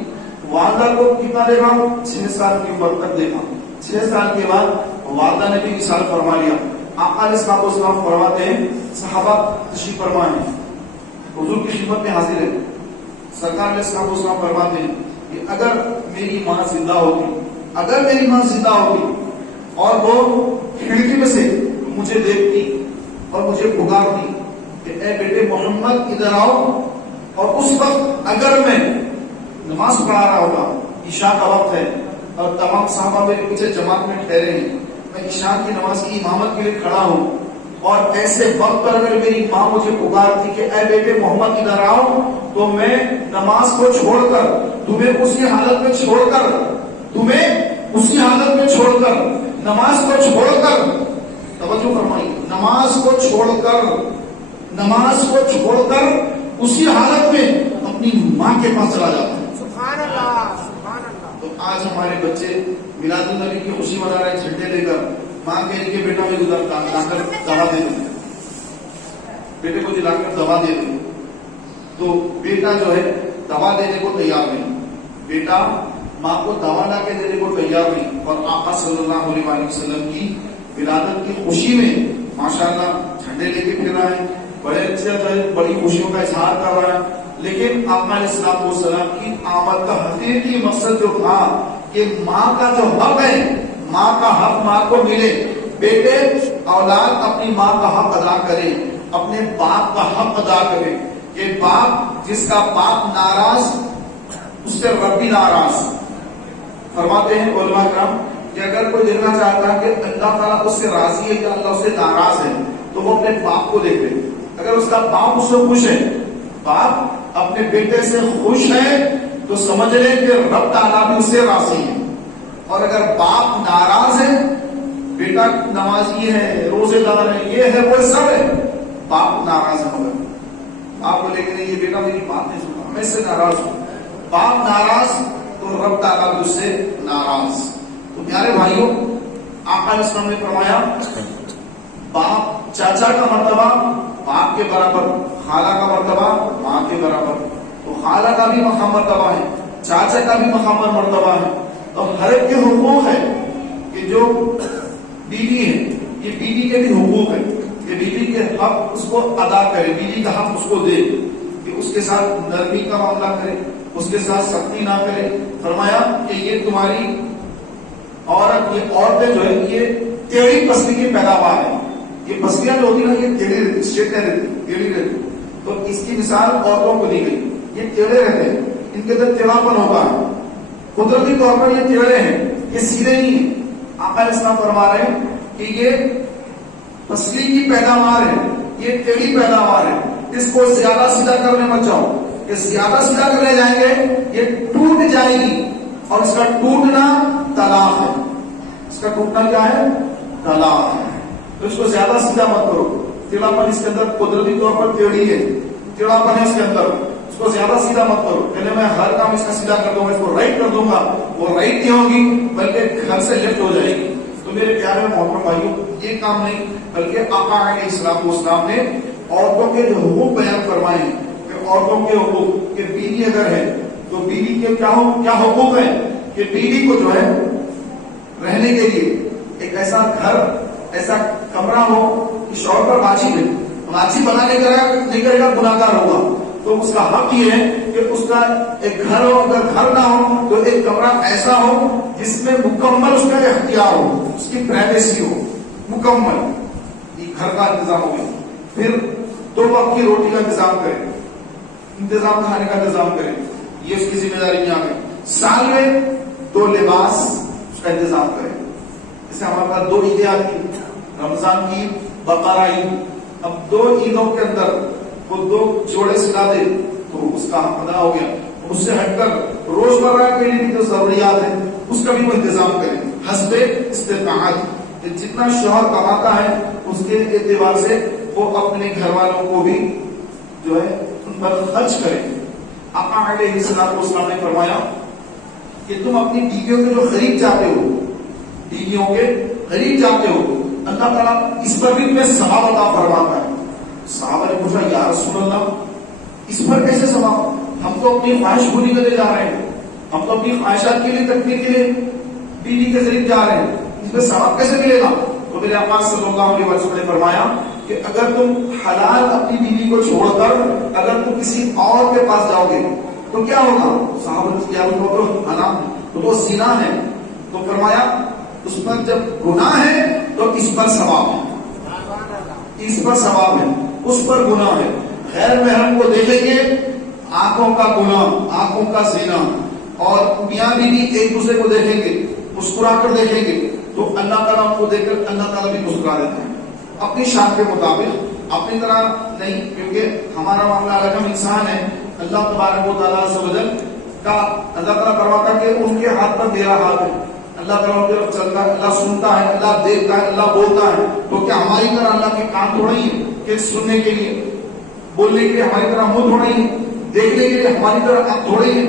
والدہ کو کتنا دیکھا؟ 6 سال کی عمر تک دیکھا. 6 سال کے بعد والدہ نے بھی وصال فرما لیا. آقا علیہ السلام فرماتے ہیں، صحابہ تشریف فرما ہے، حضور کی خدمت میں حاضر ہے. سرکار علیہ السلام فرماتے ہیں کہ اگر میری ماں زندہ ہوتی اور وہ کھڑکی میں سے مجھے دیکھتی اور مجھے پکارتی کہ اے بیٹے محمد ادھر آؤ، اور اس وقت اگر میں نماز پڑھا رہا ہوگا، عشاء کا وقت ہے اور تمام صحابہ میرے پیچھے جماعت میں ٹھہرے ہیں، میں عشاء کی نماز کی امامت کے لیے کھڑا ہوں، اور ایسے وقت پر اگر میری ماں مجھے پکارتی کہ اے بیٹے محمد ادھر آؤ، تو میں نماز کو چھوڑ کر تمہیں اسی حالت میں چھوڑ کر نماز کو چھوڑ کر، توجہ فرمائی، نماز کو چھوڑ کر اسی حالت میں اپنی ماں کے پاس چلا جاتا ہے. سبحان اللہ، سبحان اللہ. تو آج ہمارے بچے میلاد النبی کی خوشی منا رہے ہیں جھنڈے لے کر، ماں کہہ رہی کہ بیٹا میں لا کر دوا دے دیں، بیٹے کو لا کر دوا دے دیں. تو بیٹا جو ہے دوا دینے کو تیار نہیں، بیٹا ماں کو دوا لا کے دینے کو تیار نہیں. اور آقا صلی اللہ علیہ وسلم کی ولادت کی خوشی میں ماشاءاللہ جھنڈے لے کے پھر رہا ہے، بڑے اچھے بڑی خوشیوں کا اظہار کر رہا ہے. لیکن آقا علیہ السلام کی آمد کا حقیقی مقصد جو تھا کہ ماں کا جو حق ہے، ماں کا حق ماں کو ملے. بیٹے اولاد اپنی ماں کا حق ادا کرے، اپنے باپ کا حق ادا کرے. کہ باپ، جس کا باپ ناراض اس سے رب بھی ناراض. فرماتے ہیں علماء کرام کہ اگر کوئی دیکھنا چاہتا ہے کہ اللہ تعالیٰ اس سے راضی ہے یا اللہ اس سے ناراض ہے، تو وہ اپنے باپ کو دیکھ لے. اگر اس کا باپ اس سے خوش ہے، باپ اپنے بیٹے سے خوش ہے تو سمجھ لیں کہ رب تعالیٰ بھی اس سے راضی ہے. اور اگر باپ ناراض ہے، بیٹا نمازی ہے، روزے دار ہے، یہ ہے وہ سب ہے، باپ ناراض ہے، مگر باپ بولے کہ نہیں یہ بیٹا میری بات نہیں سنتا، میں اس سے ناراض ہوں. باپ ناراض تو رب تعالیٰ بھی اس سے ناراض. تو پیارے بھائیوں، آقا علیہ السلام نے فرمایا باپ چاچا کا مرتبہ باپ کے برابر، خالہ کا مرتبہ ماں کے برابر. تو خالہ کا بھی مقام مرتبہ ہے، چاچا کا بھی مقام مرتبہ ہے. تو ہر ایک کے حقوق ہے کہ جو بیوی ہے یہ بیوی کے بھی حقوق ہے کہ بیوی کے حق اس کو ادا کرے، بیوی کا حق اس کو دے، کہ اس کے ساتھ نرمی کا معاملہ کرے، اس کے ساتھ سختی نہ کرے. فرمایا کہ یہ تمہاری عورت، یہ عورتیں جو ہے یہ ٹیڑھی پسلی کی پیداوار ہے. یہ پسلیاں جو ہوتی نا یہ ٹیڑھی رہتی، اسٹریٹ رہتی، ٹیڑھی رہتی. تو اس کی مثال عورتوں کو دی گئی، یہ ٹیڑھے رہتے ہیں، ان کے اندر ٹیڑھاپن ہوگا. قدرتی طور پر یہ ٹیڑھے ہیں، یہ سیدھے نہیں ہیں. آقا علیہ السلام فرما رہے ہیں کہ یہ پسلی کی پیداوار ہے، یہ ٹیڑھی پیداوار ہے، اس کو زیادہ سیدھا کرنے مت جاؤ. یہ زیادہ سیدھا کرنے جائیں گے یہ ٹوٹ جائے گی، اور اس کا ٹوٹنا طلاق ہے. اس کا ٹوٹنا کیا ہے؟ طلاق ہے. تو اس کو زیادہ سیدھا مت کرو. ٹیڑھاپن اس کے اندر قدرتی طور پر ٹیڑھی ہے، ٹیڑھاپن ہے اس کے اندر، اس کو زیادہ سیدھا مت کرو. پہلے میں ہر کام اس کا سیدھا کر دوں گا، اس کو رائٹ کر دوں گا، وہ رائٹ نہیں ہوگی بلکہ گھر سے لیفٹ ہو جائے گی. تو میرے پیارے محترم بھائیوں، یہ کام نہیں بلکہ آقا علیہ السلام والسلام نے عورتوں کے جو حقوق بیان فرمائے ہیں کہ عورتوں کے حقوق، کہ بیوی اگر ہے تو بیوی کے کیا حقوق ہیں، کہ بیوی کو جو ہے رہنے کے لیے ایک ایسا گھر، ایسا کمرہ ہو کہ شوہر پر واجب ہے، واجب بنا نہیں کرے گا گناہگار ہوگا. تو اس کا حق یہ ہے کہ اس کا ایک گھر ہو، اگر گھر نہ ہو تو ایک کمرہ ایسا ہو جس میں مکمل اس کا اختیار ہو، اس کی پرائیویسی ہو مکمل. یہ گھر کا انتظام ہو گیا. پھر 2 وقت کی روٹی کا انتظام کرے، کھانے کا انتظام کرے، یہ اس کی ذمہ داری میں آ گئی. سال میں 2 لباس اس کا انتظام کرے. جیسے ہمارے پاس 2 عیدیں آتی ہیں، رمضان کی، بقرہ عید. اب 2 عیدوں کے اندر وہ 2 جوڑے سلا دے تو اس کا حق ادا ہو گیا. اس سے ہٹ کر روزمرہ کے لیے جو ضروریات ہیں اس کا بھی وہ انتظام کریں حسب استطاعت. جتنا شوہر کماتا ہے اس کے اعتبار سے وہ اپنے گھر والوں کو بھی جو ہے ان پر خرچ کریں. آقا علیہ السلام نے فرمایا کہ تم اپنی بیویوں کے جو قریب جاتے ہو، بیویوں کے قریب جاتے ہو، اللہ تعالیٰ اس پر بھی تمہیں ثواب عطا فرماتا ہے. صحابہ نے پوچھا یا رسول اللہ اس پر کیسے ثواب؟ ہم تو اپنی خواہش پوری کرنے جا رہے ہیں، ہم تو اپنی خواہشات کے لیے تکمیل کے لیے بیوی کے قریب جا رہے ہیں، اس میں ثواب کیسے ملے گا؟ تو میرے آقا صلی اللہ علیہ وسلم نے فرمایا کہ اگر تم حلال اپنی بیوی کو چھوڑ کر اگر تم کسی اور کے پاس جاؤ گے تو کیا ہوگا؟ صحابہ نے کیا تو حرام، تو زنا ہے. تو فرمایا اس پر جب گناہ ہے تو اس پر ثواب ہے، اس پر ثواب ہے، اس پر گناہ ہے. غیر محرم کو دیکھیں گے، آنکھوں کا گناہ، آنکھوں کا زنا. اور میاں بیوی ایک دوسرے کو دیکھیں گے، مسکرا کر دیکھیں گے تو اللہ تعالیٰ کو دیکھ کر اللہ تعالیٰ بھی مسکرا دیتے ہیں اپنی شان کے مطابق، اپنی طرح نہیں، کیونکہ ہمارا معاملہ الگ، ہم انسان ہے. اللہ تبارک و تعالیٰ عز و جل کا اللہ تعالیٰ فرماتا کہ ان کے ہاتھ پر میرا ہاتھ ہے. اللہ تعالیٰ ان کی طرف چلتا ہے، اللہ سنتا ہے، اللہ دیکھتا ہے، اللہ بولتا ہے. تو کیا ہماری طرح اللہ کے کان تھوڑا ہی ہے کہ سننے کے لیے، بولنے کے لیے ہماری طرح منہ تھوڑا ہی ہے، دیکھنے کے لیے ہماری طرح آنکھ تھوڑا ہی ہے.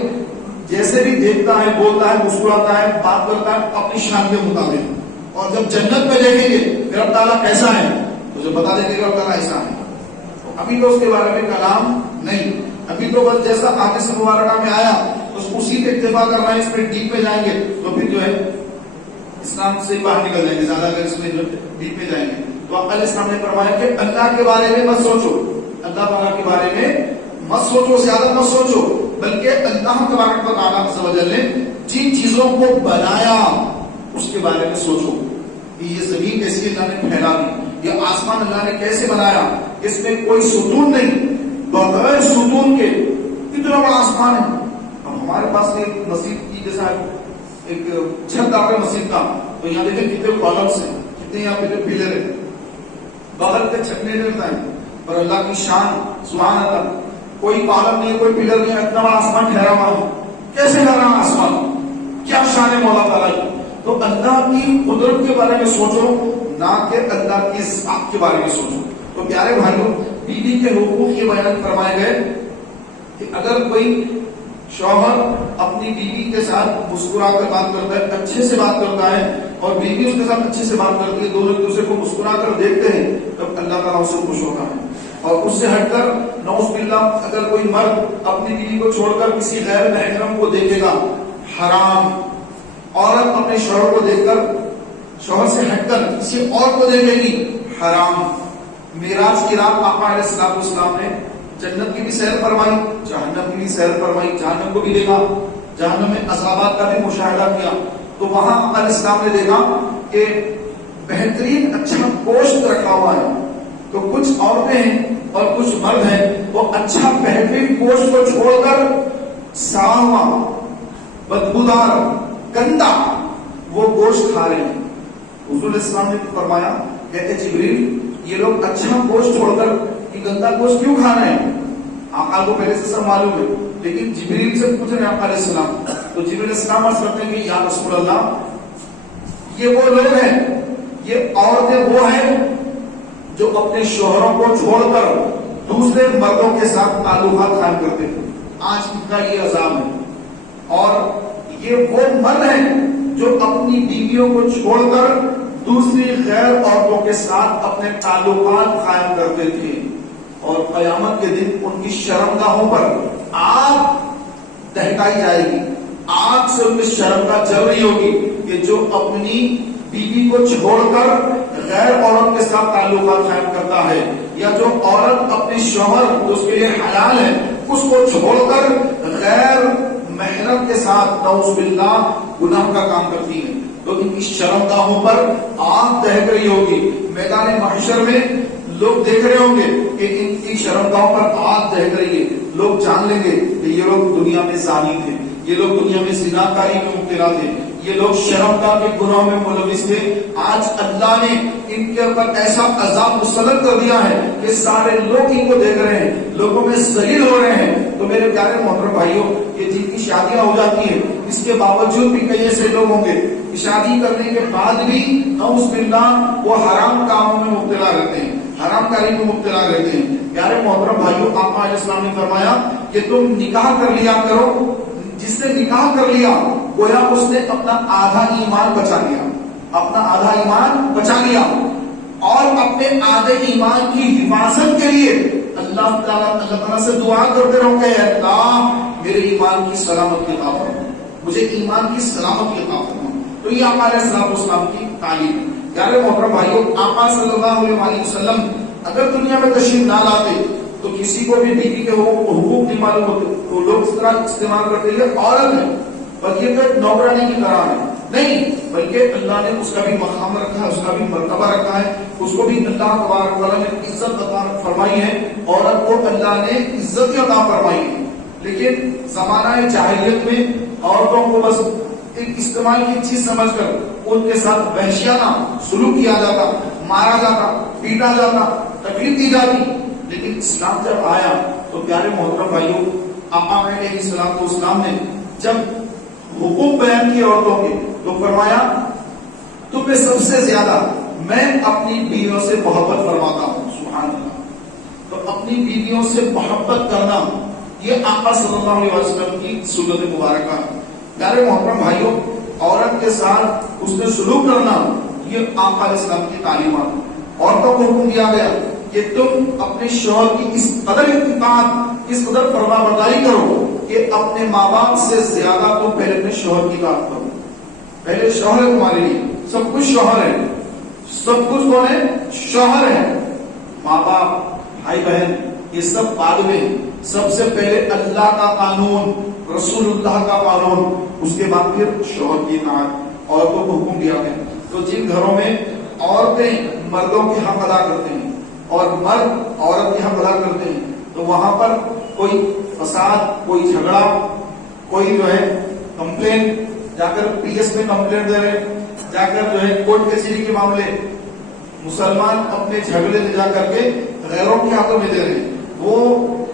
جیسے بھی دیکھتا ہے، بولتا ہے، مسکراتا ہے، بات کرتا ہے اپنی شان کے مطابق. اور جب جنت میں دیکھیں گے کہ رب تعالیٰ کیسا ہے تو جو بتا دیں گے رب تعالیٰ ایسا ہے. ابھی تو اس کے بارے میں کلام نہیں، ابھی تو بس جیسا آگے سے مبارکہ میں آیا اسی پہ اکتفا کرنا ہے. اس پہ ڈیپ میں جائیں گے تو پھر جو ہے اسلام سے باہر نکل جائیں گے. زیادہ اگر اس میں ڈیپ میں جائیں گے تو علیہ السلام نے فرمایا کہ اللہ کے بارے میں مت سوچو، اللہ تعالیٰ کے بارے میں مت سوچو، زیادہ مت سوچو، بلکہ اللہ تبارک و تعالیٰ عز و جل نے جن چیزوں کو بنایا اس کے بارے میں سوچو کہ یہ زمین کیسی اللہ نے پھیلا دی، یہ آسمان اللہ نے کیسے بنایا، اس میں کوئی ستون نہیں، بغیر ستون کے کتنا بڑا آسمان ہے. اب ہمارے پاس ایک مسجد کی جیسا ایک چھت دار ہے مسجد کا، تو یہاں دیکھیں کتنے کالمس ہیں، کتنے یہاں پہ پلر ہیں، بغل کے چھت نہیں رہتا ہے. اور اللہ کی شان سبحان اللہ، کوئی کالم نہیں، کوئی پلر نہیں، اتنا بڑا آسمان ٹھہرا ہوا ہے، کیسے ٹھہرا آسمان، کیا شان ہے مولا تعالیٰ کی. تو اللہ کی قدرت کے بارے میں سوچو، نہ کہ اللہ کی ذات کے بارے میں سوچو. تو پیارے بھائیوں، بیوی کے حقوق یہ بیان فرمائے گئے کہ اگر کوئی شوہر اپنی بیوی کے ساتھ مسکرا کر بات کرتا ہے، اچھے سے بات کرتا ہے، اور بیوی اس کے ساتھ اچھے سے بات کرتی ہے، دونوں ایک دوسرے کو مسکرا کر دیکھتے ہیں، تب اللہ تعالیٰ اس سے خوش ہوتا ہے. اور اس سے ہٹ کر نعوذ باللہ اگر کوئی مرد اپنی بیوی کو چھوڑ کر کسی غیر محرم کو دیکھے گا، حرام. عورت اپنے شوہر کو دیکھ کر، شوہر سے ہٹ کر کسی اور کو دیکھے گی، حرام. معراج کی رات آقا علیہ الصلوۃ والسلام نے جنت کی بھی سیر فرمائی، جہنم کی بھی سیر فرمائی، جہنم کو بھی دیکھا، جہنم میں عذابات کا بھی مشاہدہ کیا. تو وہاں آقا علیہ السلام نے دیکھا کہ بہترین اچھا گوشت رکھا ہوا ہے. تو کچھ عورتیں ہیں اور کچھ مرد ہیں، وہ اچھا بہترین گوشت کو چھوڑ کر سڑا ہوا، بدبودار، گندا وہ گوشت کھا رہے ہیں. حضور السلام نے فرمایا کہ اے جبریل، یہ لوگ اچھا گوشت چھوڑ کر یہ گندا گوشت کیوں کھا رہے ہیں؟ آقا کو پہلے سے سب معلوم ہے، لیکن جبریل سے پوچھ رہے ہیں آقا علیہ السلام. تو جبریل السلام عرض کرتے ہیں کہ یا رسول اللہ، یہ وہ لوگ ہیں، یہ عورتیں وہ ہیں جو اپنے شوہروں کو چھوڑ کر دوسرے مردوں کے ساتھ تعلقات قائم کرتے ہیں. آج ان کا یہ عذاب ہے. اور یہ وہ مرد ہیں جو اپنی بیویوں کو چھوڑ کر دوسری غیر عورتوں کے ساتھ اپنے تعلقات قائم کرتے تھے. اور قیامت کے دن ان کی شرمگاہوں پر آگ دہکائی جائے گی، آگ سے ان کی شرمگاہ جل رہی ہوگی کہ جو اپنی بیوی کو چھوڑ کر غیر عورت کے ساتھ تعلقات قائم کرتا ہے، یا جو عورت اپنے شوہر جو اس کے لیے حلال ہے اس کو چھوڑ کر غیر محرم کے ساتھ نعوذ باللہ گناہ کا کام کرتی ہے. تو ان کی شرمگاہوں پر آگ دہک رہی ہوگی. میدان محشر میں لوگ دیکھ رہے ہوں گے کہ ان کی شرمگاہوں پر آگ دہک رہی ہے. لوگ جان لیں گے کہ یہ لوگ دنیا میں زانی تھے، یہ لوگ دنیا میں زناکاری میں مبتلا تھے، یہ لوگ شرمگاہ کے گناہوں میں ملوث تھے. آج اللہ نے ان کے اوپر ایسا عذاب مسلط کر دیا ہے کہ سارے لوگ ان کو دیکھ رہے ہیں، لوگوں میں ذلیل ہو رہے ہیں. تو میرے پیارے محترم بھائیوں، یہ جن کی شادیاں ہو جاتی ہیں اس کے باوجود بھی کئی ایسے لوگ ہوں گے شادی کرنے کے بعد بھی نعوذ باللہ وہ حرام کاموں میں مبتلا رہتے ہیں، حرام کاری میں مبتلا رہتے ہیں. پیارے محترم بھائیوں، آقا علیہ السلام نے فرمایا کہ تم نکاح کر لیا کرو. جس نے نکاح کر لیا گویا اس نے اپنا آدھا ایمان بچا لیا، اپنا آدھا ایمان بچا لیا. اور اپنے آدھے ایمان کی حفاظت کے لیے اللہ تعالیٰ سے دعا کرتے رہو کہ اللہ میرے ایمان کی سلامتی عطا فرما، مجھے ایمان کی سلامتی عطا فرما. تو یہ آقا علیہ السلام کی تعلیم ہے. پیارے محترم بھائیوں، آقا صلی اللہ علیہ وسلم اگر دنیا میں تشریف نہ لاتے تو کسی کو بھی بیوی کے حقوق نہیں معلوم ہوتے. تو لوگ اس طرح استعمال کرتے ہیں عورت ہے پر یہ تو نوکرانی کی طرح ہے، نہیں، بلکہ اللہ نے اس کا بھی مقام رکھا ہے، اس کا بھی مرتبہ رکھا ہے. اس کو بھی اللہ تبارک و تعالیٰ نے عزت عطا فرمائی ہے، عورت کو اللہ نے عزت عطا فرمائی ہے. لیکن زمانہ جاہلیت میں عورتوں کو بس ایک استعمال کی چیز سمجھ کر ان کے ساتھ وحشیانہ سلوک کیا جاتا، مارا جاتا، پیٹا جاتا، تکلیف دی جاتی. لیکن اسلام جب آیا تو پیارے محترم بھائیوں، آقا علیہ السلام نے جب حقوق بیان کیے عورتوں کے تو فرمایا تم میں سب سے زیادہ میں اپنی بیویوں سے محبت فرماتا ہوں. سبحان اللہ. تو اپنی بیویوں سے محبت کرنا یہ آقا صلی اللہ علیہ وسلم کی سنت مبارکہ ہے. پیارے محترم بھائیوں، عورت کے ساتھ اس نے سلوک کرنا یہ آقا علیہ السلام کی تعلیمات. عورتوں کو حکم دیا گیا کہ تم اپنے شوہر کی اس قدر اطاعت، اس قدر فرما برداری کرو کہ اپنے ماں باپ سے زیادہ تم پہلے اپنے شوہر کی اطاعت کرو. پہلے شوہر ہے تمہارے لیے، سب کچھ شوہر ہے، سب کچھ کون ہے؟ شوہر ہے. ماں باپ، بھائی بہن یہ سب بعد میں. سب سے پہلے اللہ کا قانون، رسول اللہ کا قانون، اس کے بعد پھر شوہر کی اطاعت. عورتوں کو حکم دیا گیا. تو جن گھروں میں عورتیں مردوں کے حق ادا کرتے ہیں اور مرد عورت کے حق ادا کرتے ہیں تو وہاں پر کوئی فساد، کوئی جھگڑا، کوئی جو ہے کمپلین، جا کر پی ایس میں کمپلین دے رہے، جا کر جو ہے کورٹ کچہری کے معاملے، مسلمان اپنے جھگڑے لے جا کر کے غیروں کے ہاتھوں میں دے رہے ہیں. وہ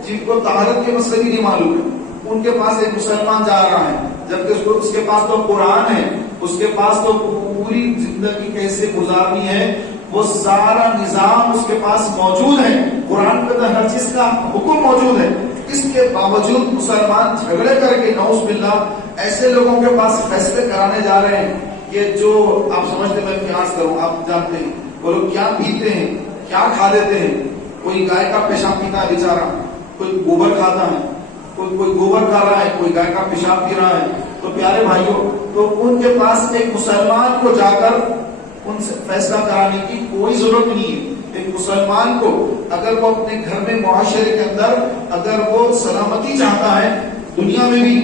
جن کو طہارت کے مسئلے بھی نہیں معلوم ہے, ان کے پاس ایک مسلمان جا رہا ہے, جبکہ اس کے پاس تو قرآن ہے, اس کے پاس تو پوری زندگی کیسے گزارنی ہے وہ سارا نظام اس کے پاس موجود ہے, قرآن پہ ہر چیز کا حکم موجود ہے. اس کے باوجود مسلمان جھگڑے کر کے نعوذ باللہ ایسے لوگوں کے پاس فیصلے کرانے جا رہے ہیں کہ جو آپ سمجھتے, میں قیاس کروں, آپ جانتے ہیں وہ لوگ کیا پیتے ہیں, کیا کھا لیتے ہیں. کوئی گائے کا پیشاب پیتا ہے بیچارہ, کوئی گوبر کھاتا ہے, کوئی گوبر کھا رہا ہے, کوئی گائے کا پیشاب پی رہا ہے. تو پیارے بھائیوں, تو ان کے پاس ایک مسلمان کو جا کر ان سے فیصلہ کرانے کی کوئی ضرورت نہیں ہے. ایک مسلمان کو اگر وہ اپنے گھر میں معاشرے کے اندر اگر وہ سلامتی چاہتا ہے, دنیا میں بھی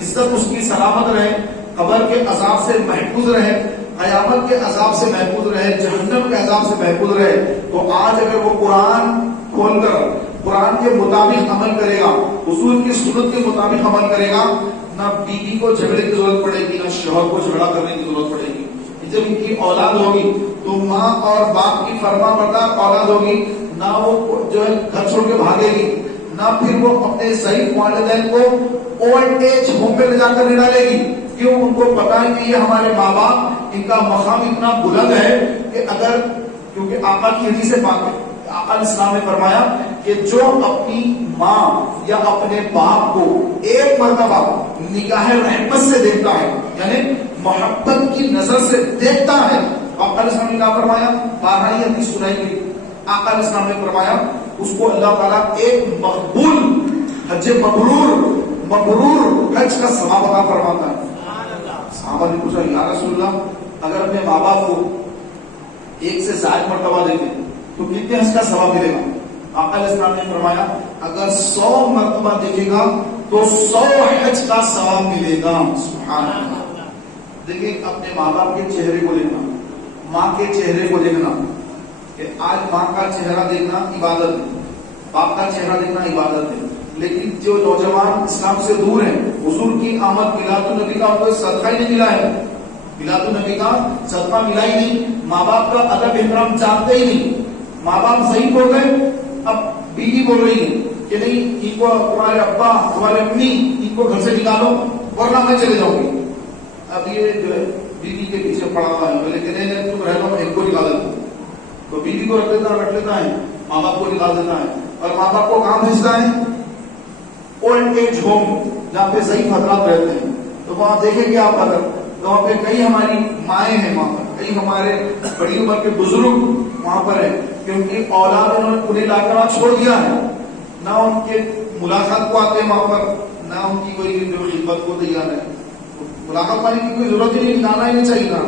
عزت اس کی سلامت رہے, قبر کے عذاب سے محفوظ رہے, قیامت کے عذاب سے محفوظ رہے, جہنم کے عذاب سے محفوظ رہے, تو آج اگر وہ قرآن کھول کر قرآن کے مطابق عمل کرے گا, حضور کی سنت کے مطابق عمل کرے گا, نہ بیوی کو جھگڑے کی ضرورت پڑے گی, نہ شوہر کو جھگڑا کرنے کی ضرورت پڑے گی. جب ان کی اولاد ہوگی تو ماں اور باپ کی فرما بردار اولاد ہوگی, نہ وہ جو ہے گھر چھوڑ کے بھاگے گی, نہ پھر وہ اپنے ضعیف والدین کو اولڈ ایج ہوم پہ لے جا کر نہیں ڈالے گی. کیوں؟ ان کو پتا ہے کہ یہ ہمارے ماں باپ, ان کا مقام اتنا بلند ہے کہ اگر, کیونکہ آقا کی حدیث سے پاک ہے, آقا علیہ السلام نے فرمایا کہ جو اپنی ماں یا اپنے باپ کو ایک مرتبہ نگاہ رحمت سے دیکھتا ہے, یعنی محبت کی نظر سے دیکھتا ہے, آقا علیہ السلام نے کیا فرمایا, بارہ حدیث سنائی گئی, آقا علیہ السلام نے فرمایا اس کو اللہ تعالیٰ ایک مقبول حج مبرور حج کا ثواب عطا فرماتا ہے. صحابہ نے پوچھا, یا رسول اللہ, اگر اپنے ماں باپ کو ایک سے زائد مرتبہ دیتے تو کتنے حج کا ثواب ملے گا؟ آقا علیہ السلام نے فرمایا اگر 100 مرتبہ دیکھے گا تو 100 حج کا ثواب ملے گا. سبحان اللہ. دیکھیں, اپنے ماں باپ کے چہرے کو دیکھنا, ماں کے چہرے کو دیکھنا, کہ آج ماں کا چہرہ دیکھنا عبادت ہے, باپ کا چہرہ دیکھنا عبادت ہے. لیکن جو نوجوان اسلام سے دور ہیں, حضور کی آمد میلاد النبی کا کوئی صدقہ ہی نہیں ملا ہے, میلاد النبی کا صدقہ ملا ہی نہیں, ماں باپ کا ادب احترام جانتے ہی نہیں. ماں باپ صحیح بول رہے, اب بیوی بول رہی ہے کہ نہیں, ان کو تمہارے ابا تمہارے امی ان کو گھر سے نکالو ورنہ میں چلے جاؤں گی. اب یہ جو ہے بیوی کے پیچھے پڑا ہوا ہے, بولے کہ نہیں تم رہ جاؤ, ایک کو نکال دیتا ہوں. تو بیوی کو رکھ لیتا ہے, ماں باپ کو نکال دیتا ہے, اور ماں باپ کو کام بھیجتا ہے اولڈ ایج ہوم, جہاں پہ ضعیف حضرات رہتے ہیں. تو وہاں دیکھیں گے آپ, اگر تو وہاں پہ کئی ہماری مائیں ہیں, وہاں پر کئی ہمارے بڑی عمر کے بزرگ وہاں پر ہیں, کیونکہ اولاد انہیں لا کر چھوڑ دیا ہے, نہ ان کے ملاقات کو آتے ہیں وہاں پر, نہ ان کی کوئی جو خدمت کو تیار ہے. ملاقات پانے کی کوئی ضرورت ہی نہیں, نکالنا ہی نہیں چاہیے تھا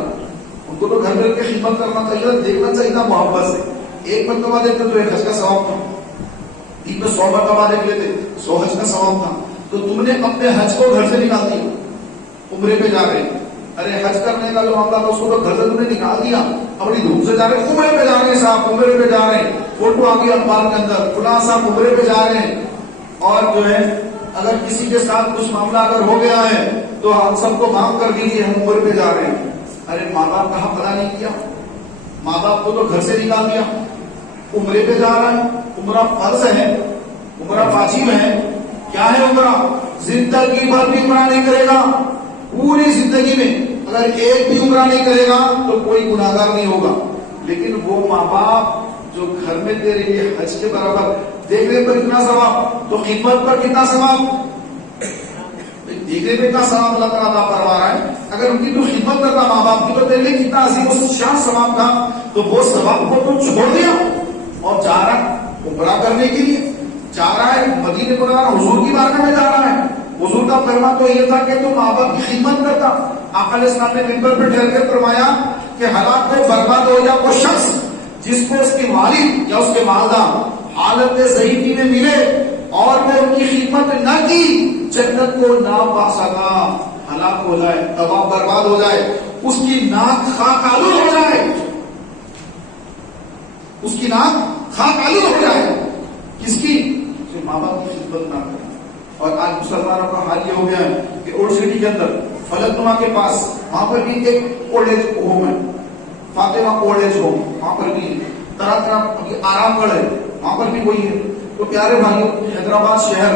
ان کو, تو گھر گھر کے خدمت کرنا چاہیے, دیکھنا چاہیے تھا محبت سے. ایک مرتبہ دیکھتے تو ایک حج کا ثواب تھا, دن میں 100 مرتبہ دیکھ لیتے 100 حج کا ثواب تھا. تو تم نے اپنے حج کو گھر سے نکال دیا, عمرے پہ جا رہے, ارے حج کرنے کا جو معاملہ تھا اس کو گھر سے تم نے نکال دیا, اپنی دھوپ سے جا رہے, عمرے پہ جا رہے ہیں صاحب, عمرے پہ جا رہے ہیں, فوٹو آ گئی اخبار کے اندر, فلاں صاحب عمرے پہ جا رہے ہیں. اور جو ہے اگر کسی کے ساتھ کچھ معاملہ اگر ہو گیا ہے تو ہم سب کو معاف کر دیجیے, ہم عمرے پہ جا رہے ہیں. ارے ماں باپ کا حق ادا نہیں کیا, ماں باپ کو تو گھر سے نکال دیا, عمرے پہ جا رہا ہے. عمرہ فرض ہے, عمرہ واجب ہے. کیا ہے عمرہ؟ زندگی بھر بھی عمرہ نہیں کرے گا, پوری زندگی میں اگر ایک بھی عمرہ نہیں کرے گا تو کوئی گناہگار نہیں ہوگا. لیکن وہ ماں باپ جو گھر میں تیرے لیے حج کے برابر, دیکھنے پر کتنا ثواب, تو خدمت پر کتنا ثواب, دیکھنے پہ کتنا ثواب اللہ تعالیٰ عطا فرما رہا ہے. اگر ان کی تو خدمت کرتا ماں باپ کی تو تیرے لیے کتنا عظیم الشان ثواب تھا. تو وہ ثواب کو تو چھوڑ دیا اور جا رہا عمرہ کرنے کے لیے, جا رہا ہے مدینے منورہ حضور کی بارگاہ میں جا رہا ہے. حضور کا فرمان تو یہ تھا کہ تو ماں باپ کی خدمت کرتا. آقا علیہ السلام نے منبر پہ ٹھہر کے فرمایا کہ ہلاک کو برباد ہو جائے وہ شخص جس کو اس کے والد یا اس کے والدہ حالت ضعیفی میں ملے اور وہ ان کی خدمت نہ کی, جنت کو نہ پا سکا, ہلاک ہو جائے, تباہ برباد ہو جائے, اس کی ناک خاک آلود ہو جائے, اس کی ناک خاک آلود ہو جائے. کس کی؟ ماں باپ کی خدمت نہ کرے. اور آج مسلمانوں کا حال یہ ہو گیا ہے کہ اولڈ سٹی کے اندر فلک نما کے پاس وہاں پر بھی ایک اولڈ ایج ہوم ہے, فاطمہ اولڈ ایج ہوم, وہاں پر بھی طرح طرح آرام گڑھ ہے, وہاں پر بھی وہی ہے. تو پیارے بھائیوں، حیدرآباد شہر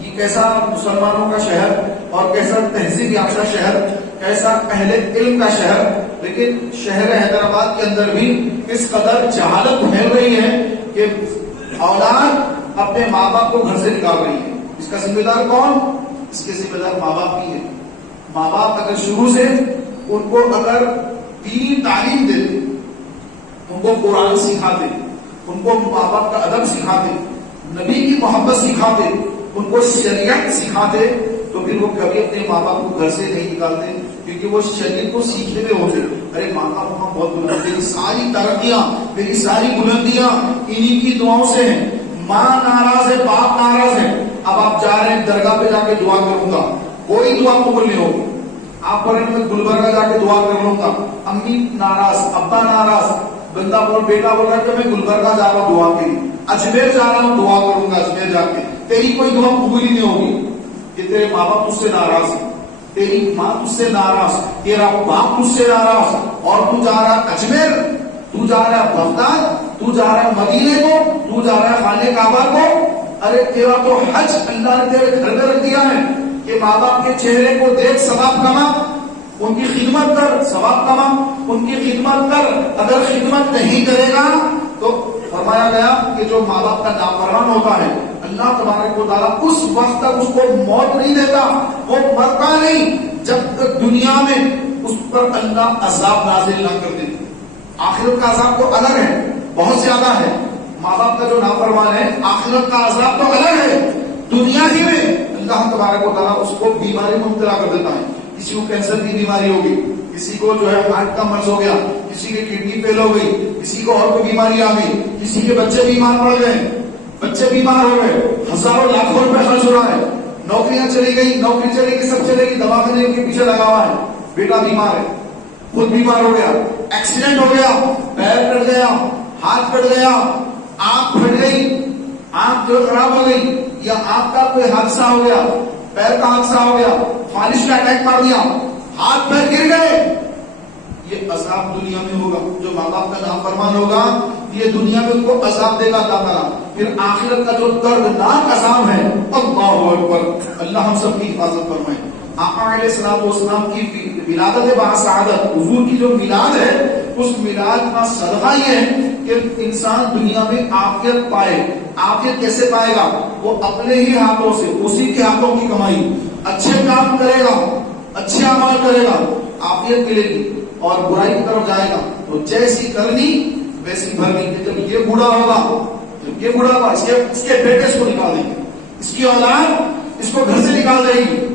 یہ کیسا مسلمانوں کا شہر اور کیسا تہذیب یافتہ شہر، کیسا اہل علم کا شہر، لیکن شہر حیدرآباد کے اندر بھی اس قدر جہالت پھیل رہی ہے کہ اولاد اپنے ماں باپ کو گھر سے نکال رہی ہے. اس کا ذمہ دار کون؟ اس کے ذمہ دار ماں باپ ہی ہے. ماں باپ اگر شروع سے ان کو اگر دینی تعلیم دیتے، ان کو قرآن سکھاتے، ان کو ماں باپ کا ادب سکھاتے، نبی کی محبت سکھاتے، ان کو شریعت سکھاتے، تو پھر وہ کبھی اپنے ماں باپ کو گھر سے نہیں نکالتے، کیونکہ وہ شریعت کو سیکھنے میں ہوتے. ارے ماں کا وہاں بہت بلند، میری ساری ترقیاں، میری ساری بلندیاں انہی کی دعاؤں سے ہیں. ماں ناراض ہے، باپ ناراض ہے، اب آپ جا رہے ہیں درگاہ پہ جا کے دعا کروں گا، کوئی دعا قبول نہیں ہوگی. آپ بولیں میں گلبرگہ جا کے دعا کر لوں گا، امی ناراض، ابا ناراض، بندہ بیٹا بول رہا ہے کہ میں گلبرگہ جا رہا ہوں دعا کے لیے، اجمیر جا رہا ہوں دعا کروں گا، اجمیر جا کے تیری کوئی دعا قبول ہی نہیں ہوگی کہ تیرے ماں باپ تجھ سے ناراض ہے، تیری ماں تجھ سے ناراض، تیرا باپ تجھ سے ناراض، اور تو جا رہا ہے اجمیر، تو جا رہا ہے بغداد، تو جا رہا ہے مدینے کو، تو جا رہا ہے خانہ کعبہ کو. ارے تیرا تو حج اللہ نے تیرے گھر میں رکھ دیا ہے کہ ماں باپ کے چہرے کو دیکھ، ثواب کما، ان کی خدمت کر، ثواب کما، ان کی خدمت کر. اگر خدمت نہیں کرے گا تو فرمایا گیا کہ جو ماں باپ کا نافرمان ہوتا ہے اللہ تبارک و تعالیٰ اس وقت تک اس کو موت نہیں دیتا، وہ مرتا نہیں جب تک دنیا میں اس پر اللہ عذاب نازل نہ کر دیتے. آخرت کا عذاب تو الگ ہے، بہت زیادہ ہے. ماں باپ کا جو نافرمان ہے آخرت کا عذاب تو الگ ہے. دنیا ہی میں اللہ تبارک و تعالیٰ اس کو بیماری میں مبتلا کر دیتا ہے. کسی کو کینسر کی بیماری ہوگی، کسی کو جو ہے ہارٹ کا مرض ہو گیا، کسی کی کڈنی فیل ہو گئی، کسی کو اور کوئی بیماری آ گئی، کسی کے بچے بیمار پڑ گئے، بچے بیمار ہو گئے، ہزاروں لاکھوں روپے خرچ ہو رہا ہے، نوکریاں چلی گئی، نوکری چلے گی، سب چلے گی، دواخانے کے پیچھے لگا ہوا ہے، بیٹا بیمار ہے، خود بیمار ہو گیا، ایکسیڈنٹ ہو گیا، پیر کٹ گیا، ہاتھ کٹ گیا، آنکھ پھٹ گئی، آنکھ جو خراب ہو گئی، یا آنکھ کا کوئی حادثہ ہو گیا، پیر کا حادثہ ہو گیا، فالش کا اٹیک مار دیا، ہاتھ پیر گر گئے. یہ عذاب دنیا میں ہوگا. جو ماں باپ کا نافرمان ہوگا یہ دنیا میں ان کو عذاب دے گا اللہ تعالیٰ. پھر آخرت کا جو دردناک عذاب ہے، اللہ اکبر، اللہ ہم سب کی حفاظت فرمائے. آقا علیہ الصلوۃ والسلام کی ولادت باسعادت، حضور کی جو میلاد ہے، اس میلاد کا صدقہ یہ ہے کہ انسان دنیا میں عافیت پائے. عافیت کیسے پائے گا؟ وہ اپنے ہی ہاتھوں سے، اسی کے ہاتھوں کی کمائی، اچھے کام کرے گا، اچھے اعمال کرے گا، عافیت ملے گی. اور برائی کی طرف جائے گا تو جیسی کرنی ویسی بھرنی. جب یہ بوڑھا ہوگا، جب یہ بوڑھا ہوگا، اس کے بیٹے اس کو نکال دیں گے، اس کی اولاد اس کو گھر سے نکال دے گی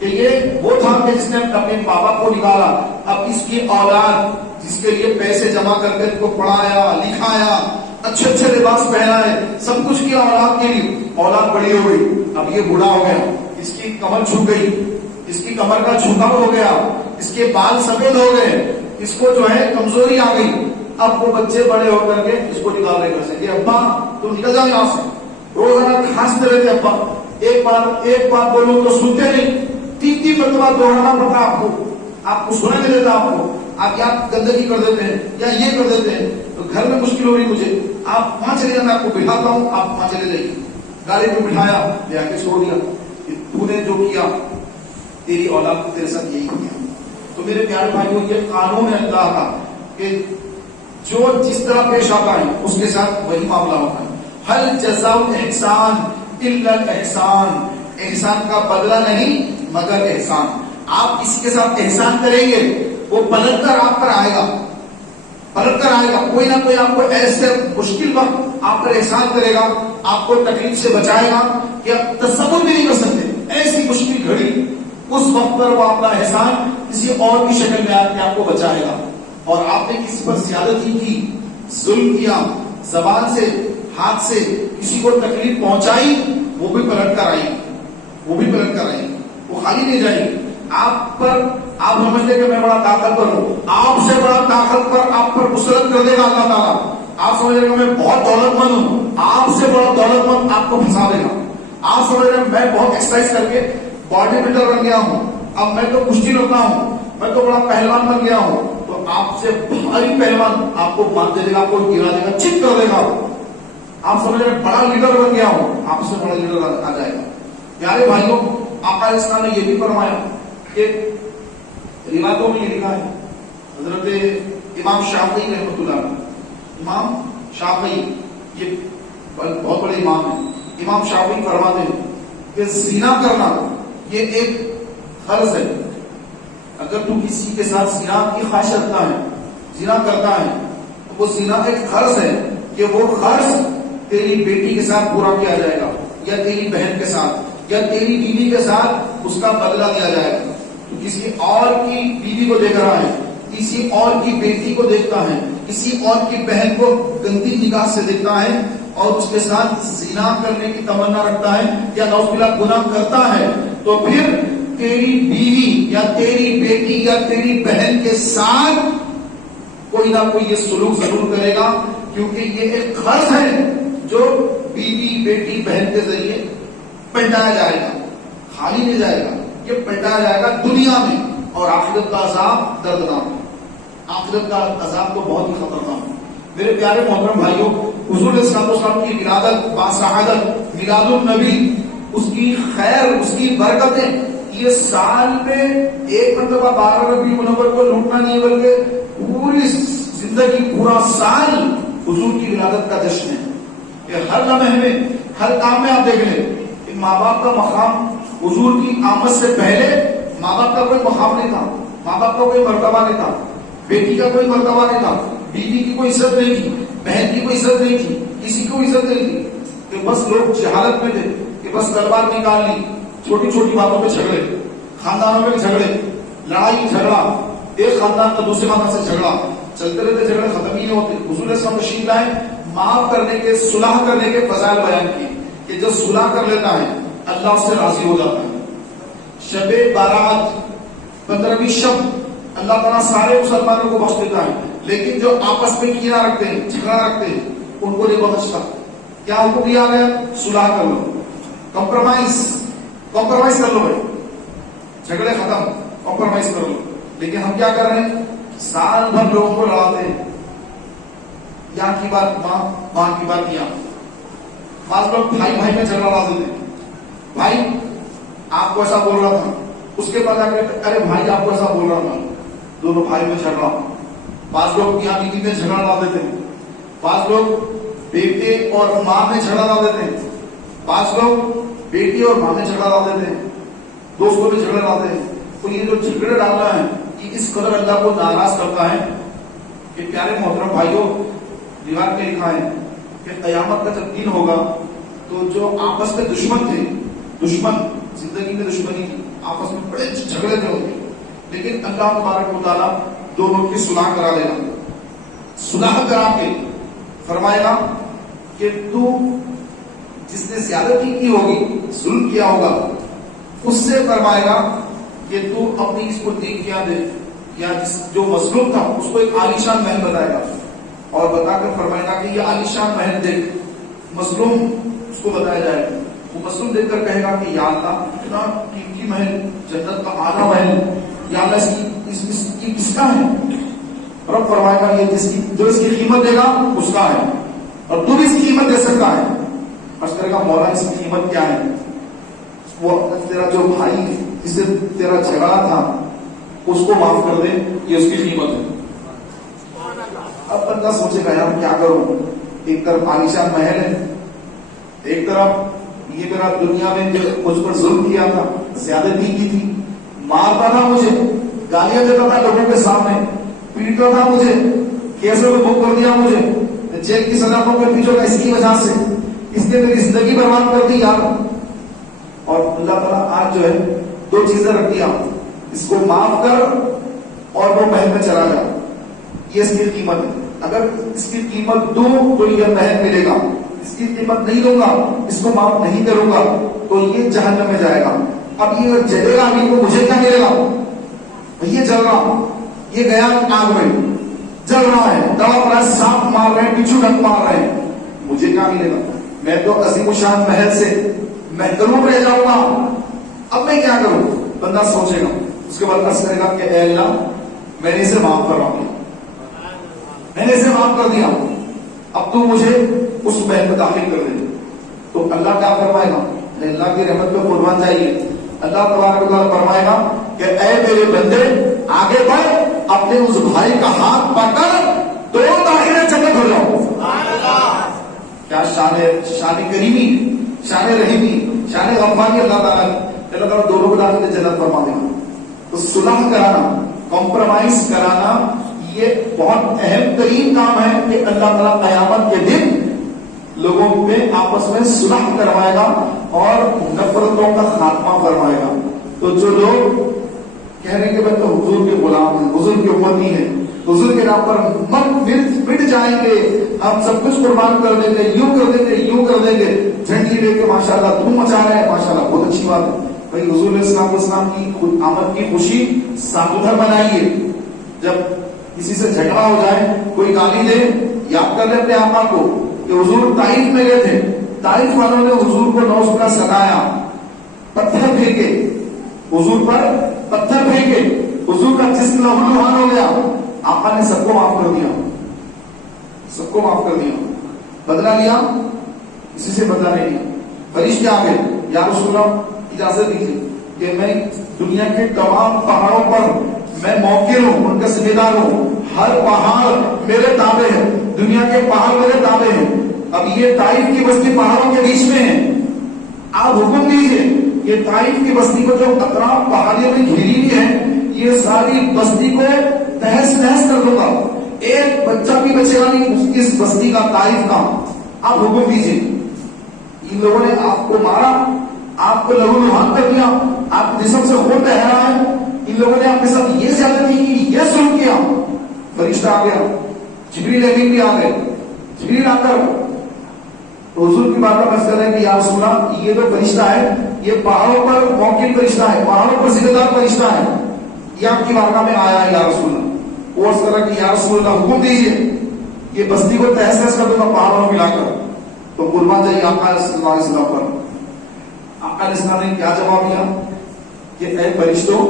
کہ یہ وہ تھا کہ جس نے اپنے ماں باپ کو نکالا. اب اس کی اولاد جس کے لیے پیسے جمع کر کے اس کو پڑھایا، لکھایا، اچھے اچھے لباس پہنائے، سب کچھ کیا اولاد کے لیے، اولاد بڑی ہو گئی، اب یہ بوڑھا ہو گیا، اس کی کمر جھک گئی، اس کی کمر کا جھکاؤ ہو گیا، اس کے بال سفید ہو گئے، اس کو جو ہے کمزوری آ گئی. اب وہ بچے بڑے ہو کر کے اس کو نکال رہے گھر سے کہ ابا تم نکل جاؤ یہاں سے. روزانہ کھانستے رہتے ابا، ایک بات بولو تو سنتے نہیں، 3 مرتبہ دوہرانا پڑتا آپ کو سننے نہیں دیتا، آپ کو آپ یا گندگی کر دیتے ہیں یا یہ کر دیتے ہیں تو گھر میں مشکل ہو رہی مجھے. آپ وہاں چلے جائیں، میں آپ کو بٹھاتا ہوں، آپ وہاں چلے جائیے. گاڑی کو بٹھایا، لے آ کے چھوڑ دیا کہ تو نے جو کیا تیری اولاد کو تیرے ساتھ یہی کیا. تو میرے پیارے بھائیوں، یہ قانون ہے اللہ کا کہ جو جس طرح پیش آتا ہے اس کے ساتھ وہی معاملہ ہوتا ہے. هل جزاء الاحسان الا الاحسان، احسان کا بدلہ نہیں مگر احسان. آپ کسی کے ساتھ احسان کریں گے وہ پلٹ کر آپ پر آئے گا، پلٹ کر آئے گا. کوئی نہ کوئی آپ کو ایسے مشکل وقت آپ پر احسان کرے گا، آپ کو تکلیف سے بچائے گا کہ آپ تصور بھی نہیں کر سکتے. ایسی مشکل گھڑی اس وقت پر وہ اپنا احسان کسی اور کی شکل میں آپ کو بچائے گا. اور آپ نے کسی پر زیادتی کی، ظلم کیا، زبان سے، ہاتھ سے کسی کو تکلیف پہنچائی، وہ بھی پلٹ کر آئی، وہ بھی پلٹ کر آئی، وہ خالی نہیں جائے گی. آپ پر آپ سمجھتے کہ میں بڑا طاقتور ہوں، آپ سے بڑا طاقتور آپ پر مسلط کر دے گا اللہ تعالیٰ. آپ سمجھ رہے کہ میں بہت دولت مند ہوں، آپ سے بڑا دولت مند آپ کو پھنسا دے گا. آپ سمجھ رہے میں بہت ایکسرسائز کر کے باڈی بلڈر بن گیا ہوں، اب میں تو کشتی لڑتا ہوں، میں تو بڑا پہلوان بن گیا ہوں، تو آپ سے بھاری پہلوان آپ کو باندھ دے گا، آپ کو گرا دے گا، چت کر دے گا. آپ سمجھ رہے بڑا لیڈر بن گیا ہوں، آپ سے بڑا لیڈر آ جائے گا۔ پیارے بھائیوں، آقا اسلام نے یہ بھی فرمایا کہ روایتوں میں یہ لکھا ہے، حضرت امام شافعی رحمۃ اللہ، امام شافعی یہ بہت بڑے امام ہیں، امام شافعی فرماتے ہیں کہ زنا کرنا یہ ایک فرض ہے۔ اگر تو کسی کے ساتھ زنا کی خواہش رکھتا ہے، زنا کرتا ہے، تو وہ زنا ایک فرض ہے کہ وہ فرض تیری بیٹی کے ساتھ پورا کیا جائے گا، یا تیری بہن کے ساتھ، یا تیری بیوی کے ساتھ اس کا بدلہ دیا جائے گا۔ تو کسی اور کی بیوی کو دیکھ رہا ہے، کسی اور کی بیٹی کو دیکھتا ہے، کسی اور کی بہن کو گندی نگاہ سے دیکھتا ہے اور اس کے ساتھ زنا کرنے کی تمنا رکھتا ہے یا نعوذ باللہ گناہ کرتا ہے، تو پھر تیری بیوی یا تیری بیٹی یا تیری بہن کے ساتھ کوئی نہ کوئی یہ سلوک ضرور کرے گا، کیونکہ یہ ایک قرض ہے جو بیوی بیٹی بہن کے ذریعے پلٹایا جائے گا، خالی نہیں جائے گا، یہ پلٹایا جائے گا دنیا میں، اور آخرت کا عذاب دردناک ہے، آخرت کا عذاب تو بہت ہی خطرناک ہے۔ میرے پیارے محترم بھائیوں، حضور صلی اللہ علیہ وسلم کی ولادت باسعادت، میلاد النبی، اس کی خیر، اس کی برکتیں، یہ سال میں ایک مرتبہ 12 ربیع المنور کو لوٹنا نہیں، بلکہ پوری زندگی، پورا سال حضور کی ولادت کا جشن ہے۔ کہ ہر لمحے میں، ہر کام میں آپ دیکھ لیں کہ ماں باپ کا مقام حضور کی آمد سے پہلے ماں باپ کا کوئی مقام نہیں تھا، ماں باپ کا کوئی مرتبہ نہیں تھا، بیٹی کا کوئی مرتبہ نہیں تھا، بیوی کی کوئی عزت نہیں تھی، بہن کی کوئی عزت نہیں تھی، کسی کو عزت نہیں تھی، کہ بس لوگ جہالت میں تھے کہ بس تلوار نکال لی، چھوٹی چھوٹی باتوں پہ جھگڑے، خاندانوں میں جھگڑے، لڑائی جھگڑا، ایک خاندان کا دوسرے خاندان سے جھگڑا چلتے رہتے، جھگڑے ختم ہی نہیں ہوتے۔ حضور صلی اللہ علیہ وسلم تشریف لائے، معاف کرنے کے، صلح کرنے کے فضائل بیان کیے کہ جو صلح کر لیتا ہے اللہ اس سے راضی ہو جاتا ہے۔ شب بارات، 15ویں شب، اللہ تعالیٰ سارے مسلمانوں کو بخش دیتا ہے، لیکن جو آپس میں کینہ رکھتے ہیں، جھگڑا رکھتے ہیں، ان کو نہیں بخشتا۔ کیا حکم دیا گیا؟ صلح کر لو، کمپرومائز کر لو بھائی، جھگڑے ختم، کمپرومائز کر لو۔ لیکن ہم کیا کر رہے ہیں؟ سال بھر لوگوں کو لڑاتے ہیں، یہاں کی بات وہاں، وہاں کی بات یہاں۔ بعض لوگ بھائی بھائی میں جھگڑا لا دیتے ہیں، بھائی آپ کو ایسا بول رہا تھا، اس کے بعد آ کے ارے بھائی آپ کو ایسا بول رہا تھا، دونوں بھائی میں جھگڑا۔ بعض لوگ یہاں بیوی میں جھگڑا لا دیتے ہیں، بعض لوگ بیٹے اور ماں میں جھگڑا لا دیتے ہیں، بعض لوگ بیٹی اور ماں میں جھگڑا لا دیتے ہیں، دوستوں میں جھگڑا لاتے ہیں۔ تو یہ جو جھگڑے ڈالنا ہے یہ اس قدر اللہ کو ناراض کرتا ہے کہ پیارے محترم بھائیوں، روایت میں لکھا ہے کہ قیامت کا جب دن ہوگا تو جو آپس میں دشمن تھے، دشمن زندگی میں دشمنی تھی، آپس میں بڑے جھگڑے تھے ہوتے، لیکن اللہ تبارک و تعالیٰ دونوں کی صلح کرا دے گا۔ صلح کرا کے فرمائے گا کہ تو جس نے زیادتی کی ہوگی، ظلم کیا ہوگا، اس سے فرمائے گا کہ تو اپنی اس کو دیکھ کیا دے، یا جو مظلوم تھا اس کو ایک عالیشان محل بتائے گا، اور بتا کر فرمائے گا کہ یہ عالیشان محل دیکھ، مظلوم اس کو بتایا جائے گا۔ وہ مظلوم دیکھ کر کہے گا کہ یا اللہ اتنا قیمتی محل، جنت کا اعلیٰ محل، یا اللہ اس کی کس کا ہے؟ رب فرمائے گا یہ جو اس کی قیمت دے گا اس کا ہے، اور تو بھی اس کی قیمت دے سکتا ہے۔ عرض کرے گا مولا اس کی قیمت کیا ہے؟ وہ تیرا جو بھائی جس سے تیرا جھگڑا تھا اس کو معاف کر دے، یہ اس کی قیمت ہے۔ اب بندہ سوچے گا یار کیا کروں، ایک طرف عالیشان محل ہے، ایک طرف یہ میرا دنیا میں جو مجھ پر ظلم کیا تھا، زیادتی کی تھی، مارتا تھا مجھے، گالیاں دیتا تھا لوگوں کے سامنے، پیٹتا تھا مجھے، کیسوں میں بک کر دیا مجھے، جیل کی سزا میں پیچھو گا اس کی وجہ سے، اس نے میری زندگی برباد کر دی یار۔ اور اللہ تعالیٰ آج جو ہے دو چیزیں رکھ دیا، اس کو معاف کر اور وہ محل میں چلا جا، یہ اس کی قیمت ہے۔ اگر اس کی قیمت دوں تو یہ محل ملے گا، اس کی قیمت نہیں دوں گا، اس کو معاف نہیں کروں گا تو یہ جہنم میں جائے گا۔ اب یہ جلے گا ابھی تو مجھے کیا ملے گا؟ یہ جل رہا، یہ گیا آگ میں جل رہا ہے، دوا پر سانپ مار رہے ہیں، بچھو ڈنک مار رہے ہیں، مجھے کیا ملے گا؟ میں تو عظیم الشان محل سے محروم رہ جاؤں گا، اب میں کیا کروں؟ بندہ سوچے گا، اس کے بعد عرض کرے گا کہ اے اللہ میں نے اسے معاف کر رہا ہوں، میں نے اسے معاف کر دیا، اب تو مجھے اس محل میں داخل کر دے. تو اللہ کیا فرمائے گا؟ اللہ کی رحمت پہ قربان چاہیے. اللہ تبارک و تعالیٰ فرمائے گا کہ اے میرے بندے آگے بڑھ، اپنے اس بھائی کا ہاتھ پکڑ تو داخل جنت ہو جاؤ. کیا شان کریمی، شان رحیمی، شان غفاری اللہ تعالیٰ دونوں کو داخل جنت فرما دے گا. تو صلح کرانا، کمپرومائز کرانا، یہ بہت اہم ترین کام ہے کہ اللہ تعالیٰ قیامت کے دن لوگوں میں آپس میں صلح کروائے گا اور نفرتوں کا خاتمہ فرمائے گا. تو جو لوگ کہہ رہے ہیں کہ بھائی تو حضور کے غلام ہیں، حضور کی امتی ہیں، حضور کے نام پر مٹ جائیں گے، ہم سب کچھ قربان کر دیں گے، یوں کر دیں گے، یوں کر دیں گے، جھنڈی لے کے ماشاءاللہ دھوم مچا رہے ہیں، ماشاءاللہ بہت اچھی بات ہے. بھائی حضور اسلام کی آمد کی خوشی سال بھر منائیے. جب کسی سے جھگڑا ہو جائے، کوئی گالی دے، یاد کر لیں اپنے آقا کو کہ حضور طائف میں گئے تھے، طائف والوں نے حضور کو نوز کا سنایا، پتھر پھینکے حضور پر، پتھر پھینکے، حضور کا جسم لہو لہان ہو گیا. آقا نے سب کو معاف کر دیا، سب کو معاف کر دیا. بدلہ لیا؟ کسی سے بدلہ نہیں لیا. فرشتے آ گئے، یا رسول اللہ اجازت دیجیے کہ میں دنیا کے تمام پہاڑوں پر میں موکل ہوں، ان کا ذمہ دار ہوں، ہر پہاڑ میرے تابع ہے، دنیا کے پہاڑ میرے تابع ہیں. اب یہ طائف کی بستی پہاڑوں کے بیچ میں ہے، آپ حکم دیجیے یہ طائف کی بستی کو جو اطراف پہاڑیوں میں گھیری ہوئی ہے، یہ ساری بستی کو تہس نہس کر دوں گا، ایک بچہ بھی بچے گا نہیں اس بستی کا، طائف کا. آپ حکم دیجیے. ان لوگوں نے آپ کو مارا، آپ کو لہو لہان کر دیا، آپ جسم سے خون بہ رہا ہے، ان لوگوں نے آپ کے ساتھ یہ زیادتی کی، یہ ظلم کیا. فرشتہ آ گیا، جبریل امین بھی آ گئے. جبریل آ کر حضور کی بات کا مسئلہ ہے کہ یا رسول اللہ یہ جو فرشتہ ہے یہ پہاڑوں پر موکل فرشتہ ہے، پہاڑوں پر ذمہ دار فرشتہ ہے، یہ آپ کی بارگاہ میں آیا ہے یا رسول اللہ. وہ عرض کر رہا کہ یا رسول اللہ حکم دیجیے، یہ بستی کو تہس نہس کر دوں گا پہاڑوں میں ملا کر. تو قربان چاہیے آقا صلی اللہ علیہ وسلم پر. آقا علیہ السلام نے کیا جواب دیا کہ اے فرشتوں،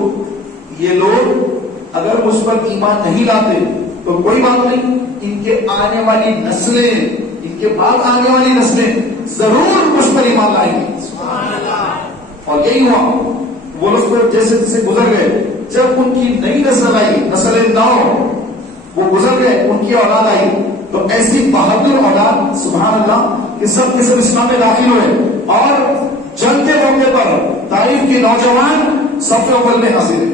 یہ لوگ اگر مجھ پر ایمان نہیں لاتے تو کوئی بات نہیں، ان کے آنے والی نسلیں، ان کے بعد آنے والی نسلیں ضرور مجھ پر ایمان لائیں گی. اور یہی ہوا. وہ لوگ تو جیسے جیسے گزر گئے، جب ان کی نئی نسل آئی، نسل نو، وہ گزر گئے، ان کی اولاد آئی، تو ایسی بہادر اولاد سبحان اللہ کہ سب کے سب اسلام میں داخل ہوئے اور جنگ کے موقع پر طائف کے نوجوان سب کے اول میں حاضر ہے،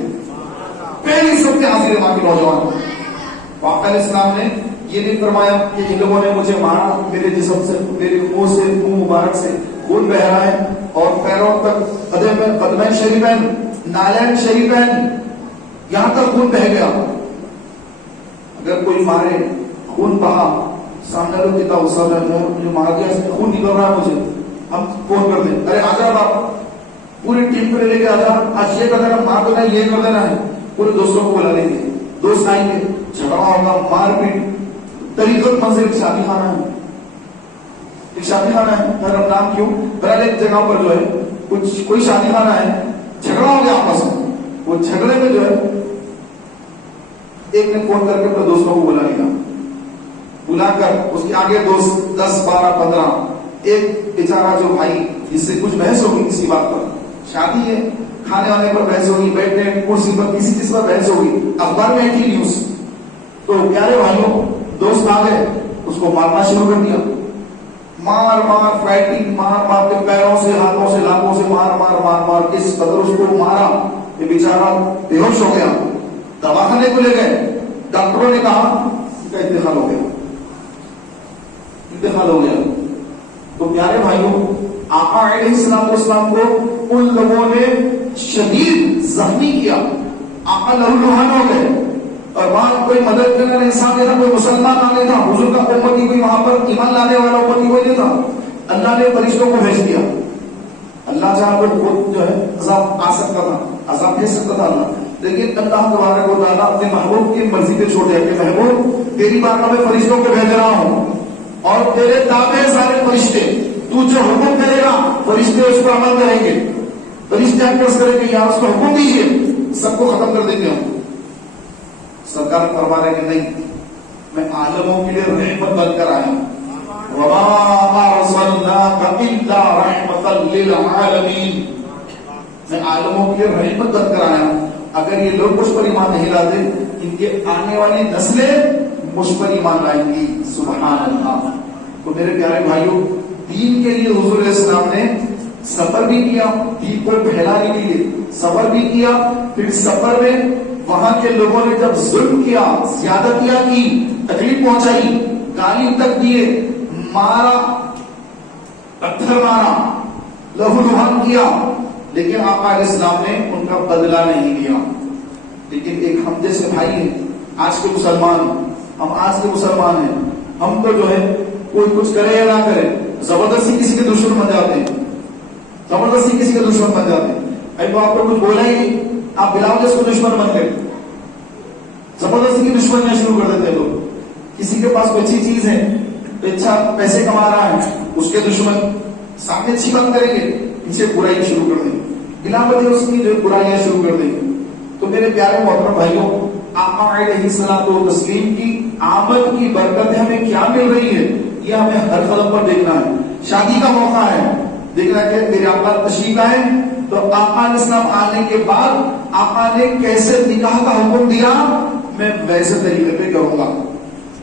پہلی سب کے حاضر ہے وہاں کے نوجوان. آقا علیہ السلام نے یہ نہیں فرمایا کہ ان لوگوں نے مجھے مارا، میرے جسم سے، میرے منہ سے، منہ مبارک سے خون بہ رہا ہے اور پیروں تک قدمین شریفین، نالین شریفین، یہاں تک خون بہ گیا. اگر کوئی مارے، خون بہا، سامنے لوگ کتنا غصہ ہے، جو مار دیا اس میں خون نکل رہا ہے مجھے، ہم فون کر دیں، ارے آجا باپ، پوری ٹیم کو لے کے آجا، آج یہ کر دینا، مار دینا، یہ کر دینا ہے. پورے دوستوں کو بلا لیں گے، دوست آئیں گے، جھگڑا ہوگا، مار پیٹ. طریقت منظر ایک شادی خانہ ہے، ایک شادی خانہ ہے، ہر نام کیوں برال ایک جگہ پر جو ہے کوئی شادی خانہ ہے، جھگڑا ہو گیا آپس میں. وہ جھگڑے میں جو ہے ایک نے فون کر کے اپنے دوستوں کو بلا لیا، بلا کر اس کے آگے دوست 10 12 15، ایک بیچارہ جو بھائی جس سے کچھ بحث ہوگی کسی بات پر، شادی ہے، کھانے وانے پر بحث ہوگی، بیٹھنے کرسی پر کسی چیز پر بحث ہوگی، اخبار میں ایک ہی نیوز. تو پیارے بھائیوں دوست آ گئے، اس کو مارنا شروع کر دیا، مار مار فائٹنگ، مار مار کے پیروں سے، ہاتھوں سے، لاکھوں سے مار مار مار مار کے اس قدر اس کو مارا کہ بیچارہ بے ہوش ہو گیا. دواخانے کو لے گئے، ڈاکٹروں نے کہا اس کا انتقال ہو گیا، انتقال ہو گیا. تو پیارے بھائیوں آقا علیہ السلام کو ان لوگوں نے شدید زخمی کیا، آقا لہو لہان ہو گئے اور وہاں کوئی مدد کرنے والا انسان نہیں تھا، کوئی مسلمان نہ تھا، حضور کا امتی کوئی وہاں پر ایمان لانے والا امتی کوئی نہیں تھا. اللہ نے فرشتوں کو بھیج دیا. اللہ چاہا تو خود جو ہے عذاب آ سکتا تھا، عذاب بھیج سکتا تھا اللہ، لیکن اللہ تبارک و تعالیٰ اپنے محبوب کی مرضی پہ چھوڑ دیا کہ محبوب تیری بارگاہ میں فرشتوں کو بھیج رہا ہوں اور تیرے تابع سارے فرشتے، تو جو حکم کرے گا فرشتے اس پر عمل کریں گے. فرشتے عرض کریں گے یا اس کو حکم دیجیے، سب کو ختم کر دیں گے. ہم سرکار فرما رہے کہ نہیں، میں عالموں کے لیے رحمت بن کر آیا ہوں. وَمَا أَرْسَلْنَاكَ إِلَّا رَحْمَةً لِلْعَالَمِينَ، میں عالموں کی رحمت بن کر آیا. اگر یہ لوگ مجھ پر ایمان نہیں لاتے، ان کے آنے والی نسلیں مجھ پر ایمان لائیں گی. سبحان اللہ. تو میرے پیارے بھائیوں، دین کے لیے حضور علیہ السلام نے سفر بھی کیا، دین کو پھیلانے کے لیے سفر بھی کیا. پھر سفر میں وہاں کے لوگوں نے جب ظلم کیا، زیادتیاں کی، تکلیف پہنچائی، گالی تک دیے، مارا، پتھر مارا، لہو لہان کیا، لیکن آقا علیہ السلام نے ان کا بدلہ نہیں لیا. لیکن ایک ہم جیسے بھائی ہیں، آج کے مسلمان، ہم آج کے مسلمان ہیں، ہم تو جو ہے کوئی کچھ کرے یا نہ کرے زبردستی کسی کے دشمن بن جاتے ہیں، زبردستی کسی کے دشمن بن جاتے ہیں. ابھی تو آپ کو کچھ بولا ہی نہیں، آپ بلاؤ گے اس کو دشمن بن گئے، زبردستی کی دشمنیاں شروع کر دیتے ہیں لوگ. کسی کے پاس کوئی اچھی چیز ہے، اچھا پیسے کما رہا ہے، اس کے دشمن سامنے اچھی بات کریں گے، پیچھے برائی شروع کر دیں گے، بلا وجہ اس کی برائیاں شروع کر دیں گے. تو میرے پیارے محترم بھائیوں، آقا علیہ الصلوۃ والتسلیم کی آمد کی برکت ہمیں کیا مل رہی ہے، یہ ہمیں ہر قدم پر دیکھنا ہے. شادی کا موقع ہے، دیکھنا ہے کہ میرے آقا تشریف لائے، تو آقا علیہ السلام آنے کے بعد آقا نے کیسے نکاح کا حکم دیا، میں ویسے طریقے پہ کروں گا.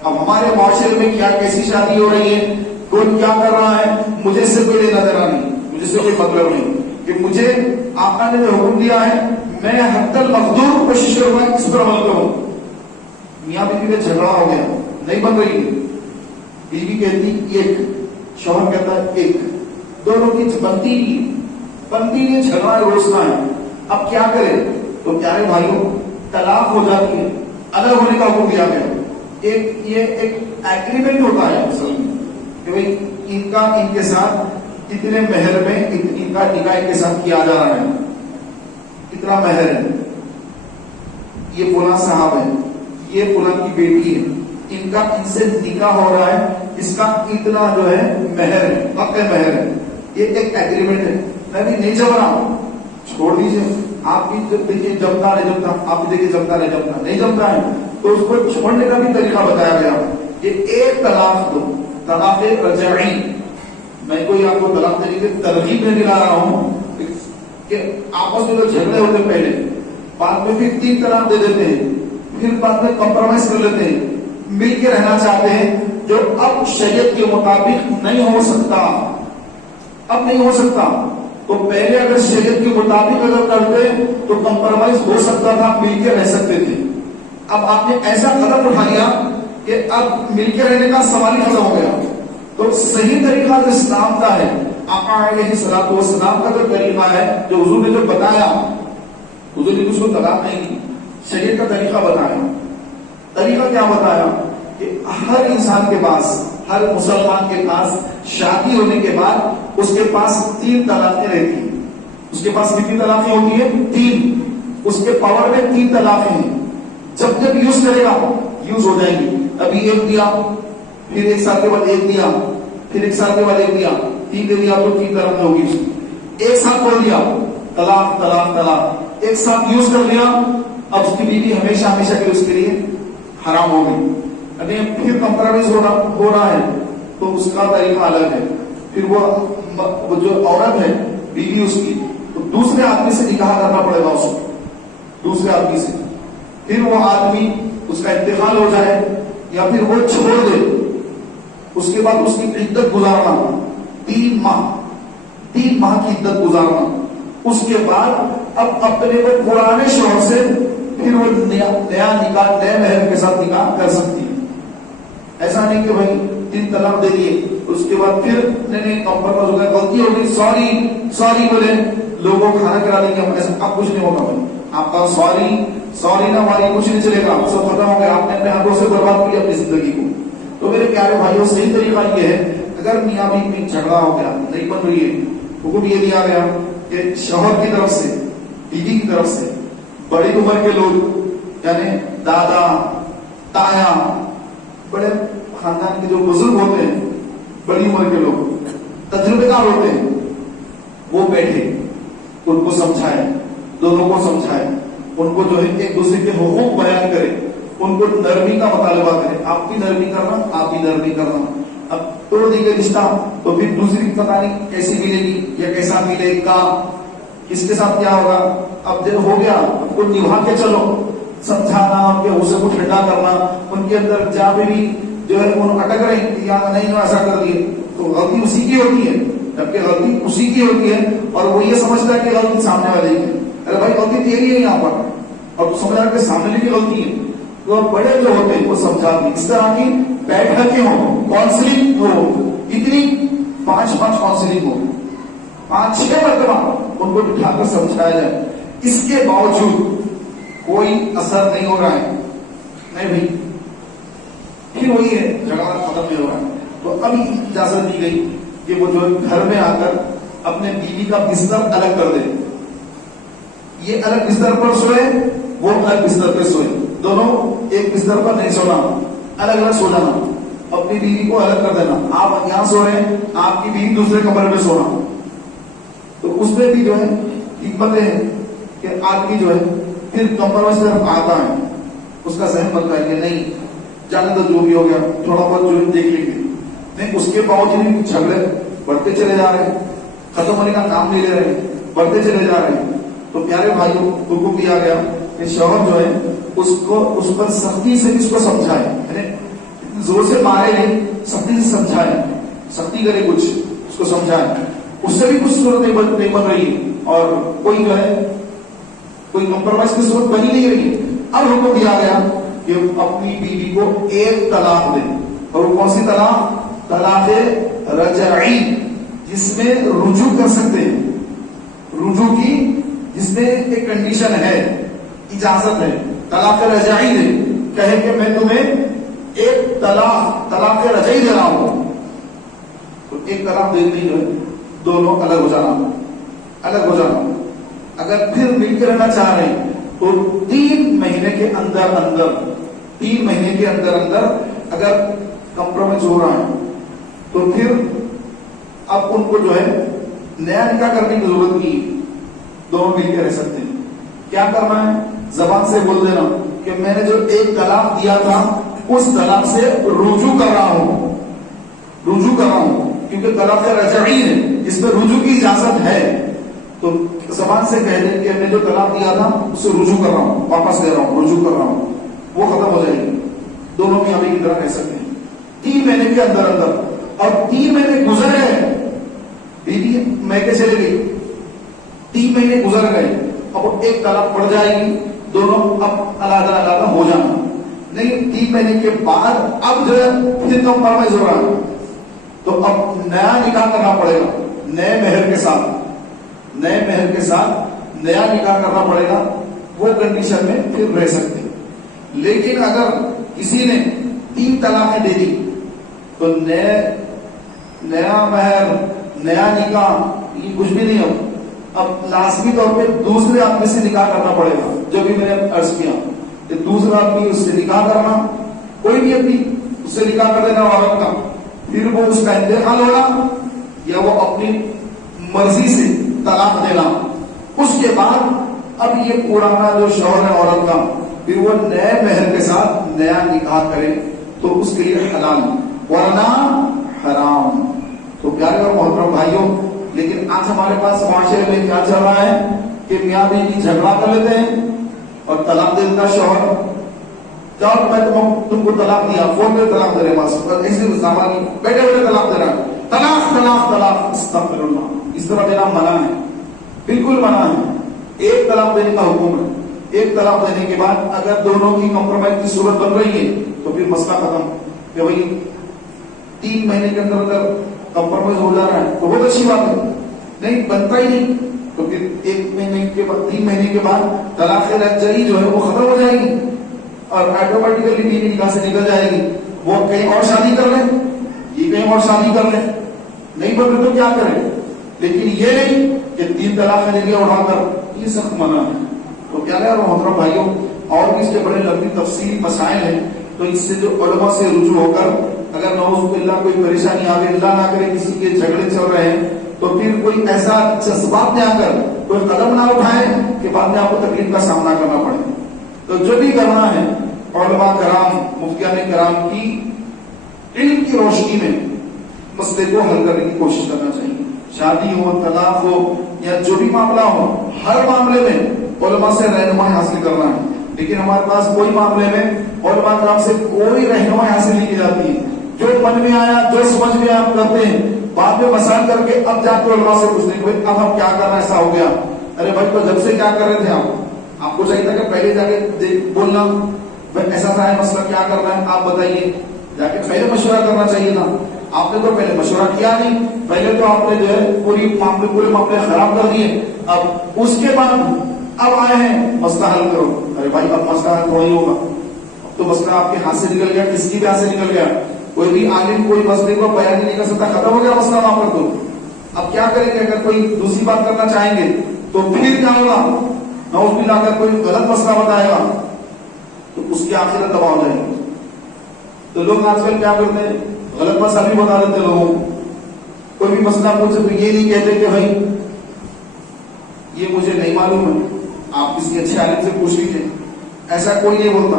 اب ہمارے معاشرے میں کیا کیسی شادی ہو رہی ہے، کون کیا کر رہا ہے، مجھے سے کوئی لینا دینا نہیں، مجھے سے کوئی مطلب نہیں. کہ مجھے آقا نے جو حکم دیا ہے میں حد المقدور کوشش کروں گا اس پر عمل کروں. میاں بیوی میں جھگڑا ہو گیا، نہیں بن رہی، بیوی کہتی ایک، شوہر کہتا ہے ایک، دونوں کی بنتی نہیں، جھگڑا روزنا ہے. اب کیا کرے؟ تو پیارے بھائیوں، طلاق ہو جاتی ہے، الگ ہونے کا حکم دیا گیا. یہ ایک ایگریمنٹ ہوتا ہے اصل میں کہ بھائی ان کے ساتھ کتنے مہر میں ان کا نکاح کے ساتھ کیا جا رہا ہے، کتنا مہر ہے، یہ فلاں صاحب ہے، یہ فلاں کی بیٹی ہے، ان سے نکاح ہو رہا ہے، اس کا اتنا جو ہے مہر ہے، حق مہر ہے. یہ ایک ایگریمنٹ ہے. میں بھی نہیں جم رہا ہوں، چھوڑ دیجیے. آپ بھی دیکھیے جمتا نہیں جمتا، آپ بھی دیکھیے جمتا نہیں جمتا، نہیں جمتا ہے تو اس کو چھوڑنے کا بھی طریقہ بتایا گیا. یہ ایک طلاق دو، طلاق رجعی. میں کوئی آپ کو طلاق دینے کی ترغیب نہیں دلا رہا ہوں کہ آپس میں جو جھگڑے ہوتے پہلے، بعد میں پھر 3 طلاق دے دیتے ہیں، پھر بعد میں کمپرومائز کر لیتے ہیں، مل کے رہنا چاہتے ہیں، جو اب شریعت کے مطابق نہیں ہو سکتا، اب نہیں ہو سکتا. تو پہلے اگر شریعت کے مطابق اگر کرتے تو کمپرومائز ہو سکتا تھا، مل کے رہ سکتے تھے. اب آپ نے ایسا قدم اٹھا لیا کہ اب مل کے رہنے کا سوال ہی ختم ہو گیا. تو صحیح طریقہ جو اسلام کا ہے، آقا علیہ الصلوۃ والسلام کا جو طریقہ ہے، جو حضور نے جو بتایا، حضور نے کچھ کو طلاق نہیں دی، شریعت کا طریقہ بتایا. طریقہ کیا بتایا کہ ہر انسان کے پاس، ہر مسلمان کے پاس شادی ہونے کے بعد اس کے پاس 3 طلاقیں رہتی ہیں. اس کے پاس کتنی طلاقیں ہوتی ہیں؟ 3. اس کے پاور میں 3 طلاقیں ہیں. جب یوز کرے گا یوز ہو جائیں گی. ابھی 1 دیا، پھر 1 سال کے بعد 1 دیا، پھر 1 سال کے بعد 1 دیا، 3 دے دیا تو 3 طلاقیں ہوگی. 1 سال بول دیا طلاق طلاق طلاق، 1 سال یوز کر لیا، اب اس کی بیوی ہمیشہ ہمیشہ کے اس کے لیے حرام ہو گئی. ابھی پھر کمپرومائز ہو رہا ہے تو اس کا طریقہ الگ ہے. پھر وہ جو عورت ہے بیوی اس کی، تو دوسرے آدمی سے نکاح کرنا پڑے گا اس کو، دوسرے آدمی سے. پھر وہ آدمی اس کا انتقال ہو جائے یا پھر وہ چھوڑ دے، اس کے بعد اس کی عدت گزارنا 3 ماہ کی عدت گزارنا. اس کے بعد اب اپنے کو پرانے شوہر سے پھر وہ نیا نکاح، نئے مہر کے ساتھ نکاح کر سکتی ہے. ایسا نہیں کہ بھائی 3 طلاق دے دیے اس کے بعد پھر نہیں کمپرومائز ہو گیا، غلطی ہو گئی، سوری بولے، لوگوں کو کھانا کرا دیں گے. ایسا اب کچھ نہیں ہوگا بھائی. آپ کا سوری نہ ہماری کچھ نہیں چلے گا، سب ختم ہو گیا. آپ نے اپنے ہاتھوں سے برباد کیا اپنی زندگی کو. تو میرے پیارے بھائیوں، صحیح طریقہ یہ ہے، اگر میاں بیوی میں جھگڑا ہو گیا، نہیں بن رہی ہے، حکم یہ دیا گیا کہ شوہر کی طرف سے، بیوی کی طرف سے بڑی عمر کے لوگ، یعنی دادا، تایا، بڑے خاندان کے جو بزرگ ہوتے ہیں، بڑی عمر کے لوگ، تجربے کار ہوتے ہیں، وہ بیٹھے، ان کو سمجھائے، دونوں کو سمجھائے، ان کو جو ہے ایک دوسرے کے حقوق بیان کرے، ان کو نرمی کا مطالبہ کرے. آپ بھی نرمی کرنا، آپ بھی نرمی کرنا. اب توڑ دی گئی رشتہ تو پھر دوسری پتہ نہیں کیسی ملے گی یا کیسا ملے گا، کس کے ساتھ کیا ہوگا. اب جب ہو گیا اب کو نبھا کے چلو، سمجھانا، ان کے غصے کو ٹھنڈا کرنا، ان کے اندر جہاں پہ بھی جو ہے وہ اٹک رہے ہیں کہ یہاں نہیں ایسا کر دیے، تو غلطی اسی کی ہوتی ہے، جبکہ غلطی اسی کی ہوتی ہے اور وہ یہ سمجھتا ہے کہ غلطی سامنے والے کی ہے. ارے بھائی غلطی تیری ہے یہاں پر، اور تو سمجھ رہا کہ سامنے کی غلطی ہے. تو بڑے جو ہوتے ہیں وہ سمجھاتے ہیں. اس طرح کی بیٹھکیں ہوں، کاؤنسلنگ ہو، اتنی 5 کاؤنسلنگ ہو، 5-6 مرتبہ ان کو بٹھا کر سمجھایا جائے. اس کے باوجود کوئی اثر نہیں ہو رہا ہے، نہیں بھائی پھر وہی ہے، جھگڑا ختم نہیں ہو رہا ہے. تو ابھی اجازت دی گئی کہ وہ جو گھر میں آ کر اپنے بیوی کا بستر الگ کر دے. یہ الگ بستر پر سوئے، وہ الگ بستر پہ سوئے، دونوں ایک بستر پر نہیں سونا، الگ الگ سو جانا. اپنی بیوی کو الگ کر دینا، آپ یہاں سو رہے ہیں، آپ کی بیوی دوسرے کمرے میں سونا. تو اس میں بھی جو ہے حکمتیں ہیں کہ آدمی جو ہے پھر کمپرومائز کی طرف آتا ہے، اس کا ذہن بنتا ہے کہ نہیں جانے تو جو بھی ہو گیا تھوڑا بہت جو دیکھ لیں گے. نہیں، اس کے باوجود بھی جھگڑے بڑھتے چلے جا رہے ہیں، ختم ہونے کا نام نہیں لے رہے ہیں، بڑھتے چلے جا رہے ہیں. تو پیارے بھائیوں، حکم دیا گیا کہ شوہر جو ہے اس پر سختی سے اس کو سمجھائے، یعنی زور سے مارے نہیں، سختی سے سمجھائے، سختی کرے کچھ اس کو سمجھائے. اس سے بھی کچھ صورت نہیں بن رہی اور کوئی جو ہے کوئی کمپرومائز کی صورت بنی نہیں رہی. اب حکم دیا گیا کہ اپنی بیوی کو ایک طلاق دے. اور وہ کون سی طلاق؟ طلاق رجعی، جس میں رجوع کر سکتے ہیں، رجوع کی جس میں ایک کنڈیشن ہے، اجازت ہے. طلاق رجعی دے، کہے کہ میں تمہیں ایک طلاق رجعی دے رہا ہوں. تو ایک طلاق دینے جو ہے دونوں الگ ہو جانا. اگر پھر مل کے رہنا چاہ رہے ہیں تو 3 مہینے کے اندر اگر کمپرومائز ہو رہا ہے تو پھر اب ان کو جو ہے نیا نکاح کرنے کی ضرورت نہیں، دونوں مل کے رہ سکتے ہیں. کیا کرنا ہے؟ زبان سے بول دینا کہ میں نے جو ایک طلاق دیا تھا اس طلاق سے رجوع کر رہا ہوں، کیونکہ طلاق رجعی ہے جس میں رجوع کی اجازت ہے. تو زبان سے کہہ دیں کہ میں نے جو طلاق دیا تھا اس سے رجوع کر رہا ہوں، واپس لے رہا ہوں، رجوع کر رہا ہوں. وہ ختم ہو جائے گی، دونوں میں ابھی کی طرح رہ سکتے ہیں 3 مہینے کے اندر. اور 3 مہینے گزر گئے، بیوی میکے چلے گئی، 3 مہینے گزر گئے، اب ایک طلاق پڑ جائے گی، دونوں اب علیحدہ ہو جانا. نہیں، 3 مہینے کے بعد اب جو ہے پھر کمپرومائز ہو رہا ہے تو اب نیا نکاح کرنا پڑے گا، نئے مہر کے ساتھ نیا نکاح کرنا پڑے گا. وہ کنڈیشن میں پھر رہ سکتے. لیکن اگر کسی نے 3 طلاقیں دے دی تو نیا مہر، نیا نکاح یہ کچھ بھی نہیں ہو. اب لازمی طور پہ دوسرے آدمی سے نکاح کرنا پڑے گا. جو بھی میں نے عرض کیا کہ دوسرا آدمی اس سے نکاح کرنا، کوئی بھی آدمی اس سے نکاح کر دینا عورت کا، پھر وہ اس کا انتقال ہونا یا وہ اپنی مرضی سے طلاق دینا. اس کے بعد اب یہ پرانا جو شوہر ہے عورت کا، پھر وہ نئے مہر کے ساتھ نیا نکاح کرے تو اس کے لیے حلال، ورنہ حرام. تو پیارے اور محترم بھائیوں، لیکن آج ہمارے پاس معاشرے میں کیا چل رہا ہے کہ میاں بیوی جھگڑا کر لیتے ہیں اور طلاق دے دیتا شوہر. جاؤ میں تم کو طلاق دیا، فون پہ طلاق دے رہے ہیں، ایسے سامان بیٹھے بیٹھے طلاق دے رہا ہے. طلاق استغفر اللہ. اس طرح دینا منع ہے، بالکل منع ہے. ایک طلاق دینے کا حکم ہے. ایک طلاق دینے کے بعد اگر دونوں کی کمپرومائز کی صورت بن رہی ہے تو پھر مسئلہ ختم کہ بھائی 3 مہینے کے اندر کمپرومائز ہو جا رہا ہے تو بہت اچھی بات ہے. نہیں بنتا ہی نہیں تو پھر 1 مہینے کے بعد 3 مہینے کے بعد طلاق رجعی جو ہے وہ ختم ہو جائے گی اور آٹومیٹیکلی بیوی نکاح سے نکل جائے گی. وہ کہیں اور شادی کر لیں، یہ کہیں اور شادی کر لیں، نہیں بن تو کیا کریں. لیکن یہ نہیں کہ 3 طلاق دے دیا اڑا کر، یہ سخت منع ہے. تو کیا ہے محترم بھائیوں، اور بھی اس کے بڑے لمبی تفصیلی مسائل ہیں. تو اس سے جو علماء سے رجوع ہو کر اگر نعوذ باللہ کوئی پریشانی آگے اللہ نہ کرے کسی کے جھگڑے چل رہے ہیں تو پھر کوئی ایسا جذبات میں آ کر کوئی قدم نہ اٹھائے کہ بعد میں آپ کو تکلیف کا سامنا کرنا پڑے. تو جو بھی کرنا ہے علماء کرام، مفتیان کرام کی علم کی روشنی میں مسئلے کو حل کرنے کی کوشش کرنا چاہیے. شادی ہو، طلاق ہو یا جو بھی معاملہ ہو، ہر معاملے میں علماء سے رہنمائی حاصل کرنا ہے. لیکن ہمارے پاس کوئی معاملے میں علماء کرام سے کوئی رہنمائی حاصل نہیں کی جاتی ہے. جو من میں آیا، جو سمجھ میں آپ کرتے ہیں، بعد میں مسائل کر کے اب جا کے علماء سے پوچھتے ہیں اب ہم کیا کرنا، ایسا ہو گیا. ارے بھائی تو جب سے کیا کر رہے تھے آپ کو چاہیے تھا کہ پہلے جا کے بولنا بھائی ایسا تھا ہے مسئلہ، کیا کرنا ہے آپ بتائیے. جا کے پہلے مشورہ کرنا چاہیے تھا. آپ نے تو پہلے مشورہ کیا نہیں، پہلے تو آپ نے جو ہے پورے معاملے خراب کر دیے. اب اس کے بعد اب آئے ہیں مسئلہ حل کرو. ارے بھائی اب مسئلہ حل وہی ہوگا. اب تو مسئلہ آپ کے ہاتھ سے نکل گیا، کس کی ہاتھ سے نکل گیا. کوئی بھی عالم کوئی مسئلے کو بیان نہیں کر سکتا، ختم ہو گیا مسئلہ وہاں پر. تو اب کیا کریں گے؟ اگر کوئی دوسری بات کرنا چاہیں گے تو پھر کیا ہوگا؟ نعوذ باللہ اگر کوئی غلط مسئلہ بتائے گا تو اس کی آخرت تباہ ہو جائے گی. تو لوگ آج کل کیا کرتے ہیں؟ غلط مسئلہ بھی بتا دیتے لوگوں کو. کوئی بھی مسئلہ پوچھے تو یہ نہیں کہتے کہ بھائی یہ مجھے نہیں معلوم ہے، آپ کسی اچھے عالم سے پوچھ لیجیے. ایسا کوئی نہیں بولتا.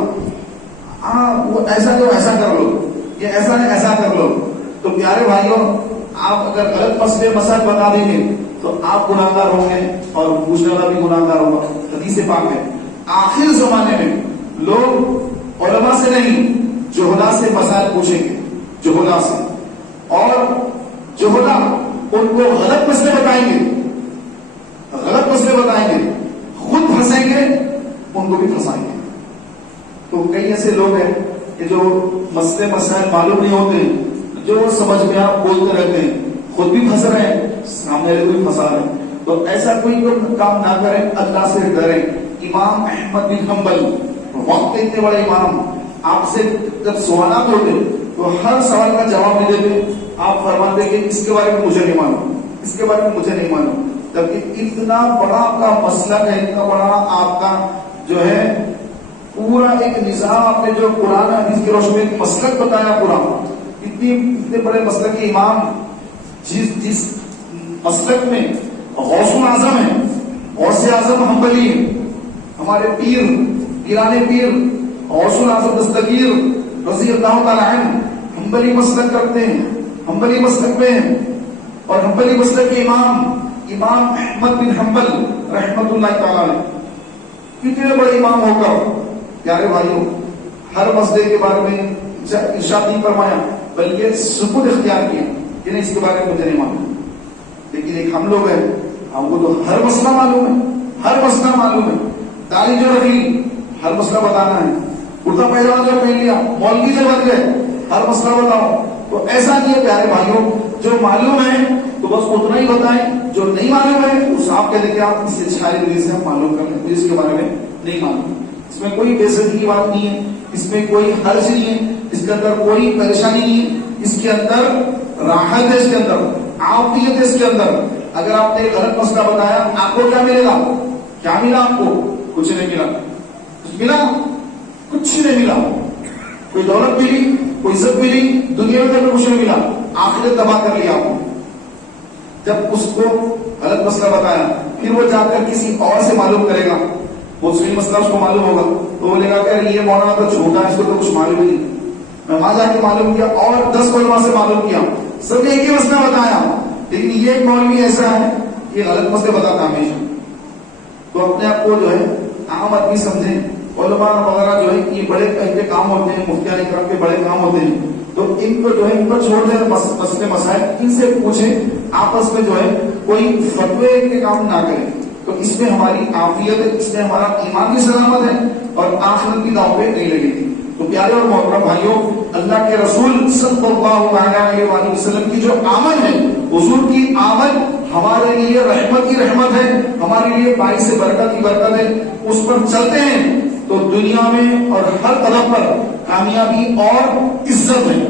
ہاں وہ ایسا تو ایسا کر لو، یہ ایسا نہیں ایسا کر لو. تو پیارے بھائیوں، آپ اگر غلط مسائل بتا دیں گے تو آپ گناہگار ہوں گے اور پوچھنے والا بھی گناہگار ہوگا. حدیث پاک ہے آخر زمانے میں لوگ علماء سے نہیں جہلا سے مسائل پوچھیں گے، جہلا سے. اور جہلا ان کو غلط مسئلے بتائیں گے، غلط مسئلے بتائیں گے، خود پھنسیں گے، ان کو بھی پھنسائیں گے. تو کئی ایسے لوگ ہیں کہ جو مسئلے مسائل معلوم نہیں ہوتے، جو سمجھ میں آپ بولتے رہتے ہیں، خود بھی پھنس رہے ہیں، سامنے والے کو بھی پھنسا رہے ہیں. تو ایسا کوئی کام نہ کریں، اللہ سے ڈریں. امام احمد بن حنبل وقت اتنے بڑے امام، آپ سے جب سوالات ہوتے تو ہر سوال کا جواب نہیں دیتے. آپ فرماتے کہ اس کے بارے میں مجھے نہیں معلوم، اس کے بارے میں مجھے نہیں معلوم. جبکہ اتنا بڑا آپ کا مسلک ہے، اتنا بڑا آپ کا جو ہے پورا ایک نظام، آپ نے جو قرآن حدیث کی روشنی میں مسلک بتایا پورا. اتنے بڑے مسلک کے امام، جس مسلک میں غوث اعظم ہے، غوث اعظم حنبلی ہے، ہمارے پیر، پیرانے پیر غوث اعظم دستگیر رضی اللہ تعالی عنہ حنبلی مسلک کرتے ہیں، حنبلی مسلک میں ہیں. اور حنبلی مسلک کے امام احمد بن حنبل رحمت اللہ تعالی علیہ، کتنے بڑے امام ہو کر پیارے بھائیوں ہر مسئلے کے بارے میں ارشاد نہیں فرمایا، بلکہ سکوت اختیار کیا کہ نہیں اس کے بارے میں مجھے نہیں معلوم. لیکن ایک ہم لوگ ہیں، ہم کو تو ہر مسئلہ معلوم ہے، ہر مسئلہ معلوم ہے. داڑھی جو رکھی ہر مسئلہ بتانا ہے، کرتا پائجامہ جو پہن لیا مولوی سے بن گئے، ہر مسئلہ بتاؤ. تو ایسا نہیں ہے پیارے بھائیوں، جو معلوم ہے تو بس اتنا ہی بتائیں، جو نہیں معلوم ہے اس آپ کہتے کہ آپ اس اچھائی وجہ سے ہم معلوم کر لیں، اس کے بارے میں نہیں معلوم. اس میں کوئی بے عزتی کی بات نہیں ہے، اس میں کوئی حرج نہیں ہے، اس کے اندر کوئی پریشانی نہیں ہے، اس کے اندر راحت ہے، اس کے اندر عافیت ہے. اس کے اندر اگر آپ نے غلط مسئلہ بتایا آپ کو کیا ملے گا؟ کیا ملا آپ کو؟ کچھ نہیں ملا. کچھ ملا؟ کچھ نہیں ملا. کوئی دولت ملی، کوئی عزت ملی، دنیا میں کچھ نہیں ملا، آخرت تباہ کر لیا آپ نے. جب اس کو غلط مسئلہ بتایا پھر وہ جا کر کسی اور سے معلوم کرے گا، وہ صحیح مسئلہ اس کو معلوم ہوگا تو بولے گا کہ یہ مولانا تو جھوٹا ہے، اس کو تو کچھ معلوم ہی نہیں. میں وہاں جا کے معلوم کیا اور 10 علماء سے معلوم کیا، سب نے ایک ہی مسئلہ بتایا، لیکن یہ ایک مولوی ایسا ہے یہ غلط مسئلے بتاتا ہمیشہ. تو اپنے آپ کو جو ہے عام آدمی سمجھیں. علماء وغیرہ جو ہے یہ بڑے پہلے کام ہوتے ہیں، مفتیان اکرام کے بڑے کام ہوتے ہیں، تو ان کو جو ہے ان کو چھوڑ دیں، مسئلے مسائل ان سے پوچھیں، آپس میں جو ہے کوئی فتوے کے کام نہ کریں. تو اس میں ہماری عافیت ہے، اس میں ہمارا ایمان بھی سلامت ہے اور آخرت کی داؤ پہ نہیں لگے گی. تو پیارے اور محترم بھائیوں، اللہ کے رسول صلی اللہ علیہ وآلہ وسلم کی جو آمد ہے، حضور کی آمد ہمارے لیے رحمت کی رحمت ہے، ہمارے لیے باعث برکت کی برکت ہے. اس پر چلتے ہیں تو دنیا میں اور ہر قدم پر کامیابی اور عزت ہے،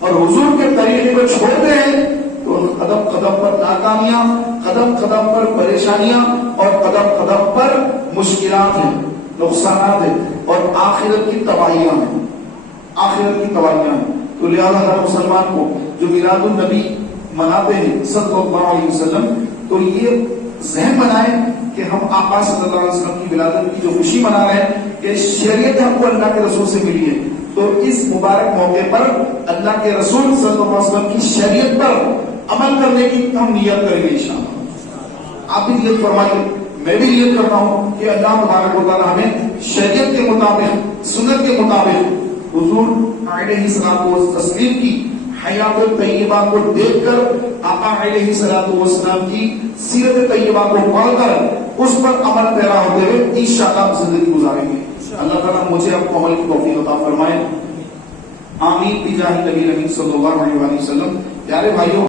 اور حضور کے طریقے کو چھوڑتے ہیں تو قدم قدم پر ناکامیاں، قدم قدم پر پریشانیاں اور قدم قدم پر مشکلات ہیں، نقصانات ہیں اور آخرت کی تباہیاں ہیں، آخرت کی تباہیاں ہیں. تو لہذا ہر مسلمان کو جو میلاد النبی مناتے ہیں صلی اللہ علیہ وسلم، تو یہ ذہن بنائیں کہ ہم آقا صلی اللہ علیہ وسلم کی ولادت کی جو خوشی منا رہے ہیں کہ شریعت ہم کو اللہ کے رسول سے ملی ہے، تو اس مبارک موقع پر اللہ کے رسول صلی اللہ علیہ وسلم کی شریعت پر عمل کرنے کی ہم نیت کریں گے انشاءاللہ۔ آپ بھی نیت فرمائیے، میں بھی نیت کرتا ہوں کہ اللہ تبارک و تعالی ہمیں شریعت کے مطابق، سنت کے مطابق حضور علیہ الصلوۃ والتسلیم کی حیات طیبہ کو دیکھ کر، آقا علیہ الصلوۃ والسلام کی سیرت طیبہ کو پڑھ کر اس پر عمل پیرا ہوتے ہوئے انشاءاللہ زندگی گزاریں گے۔ اللہ تعالیٰ مجھے آپ کو عمل کی توفیق عطا فرمائے، آمین بجاہ نبی صلی اللہ علیہ وسلم۔ پیارے بھائیوں،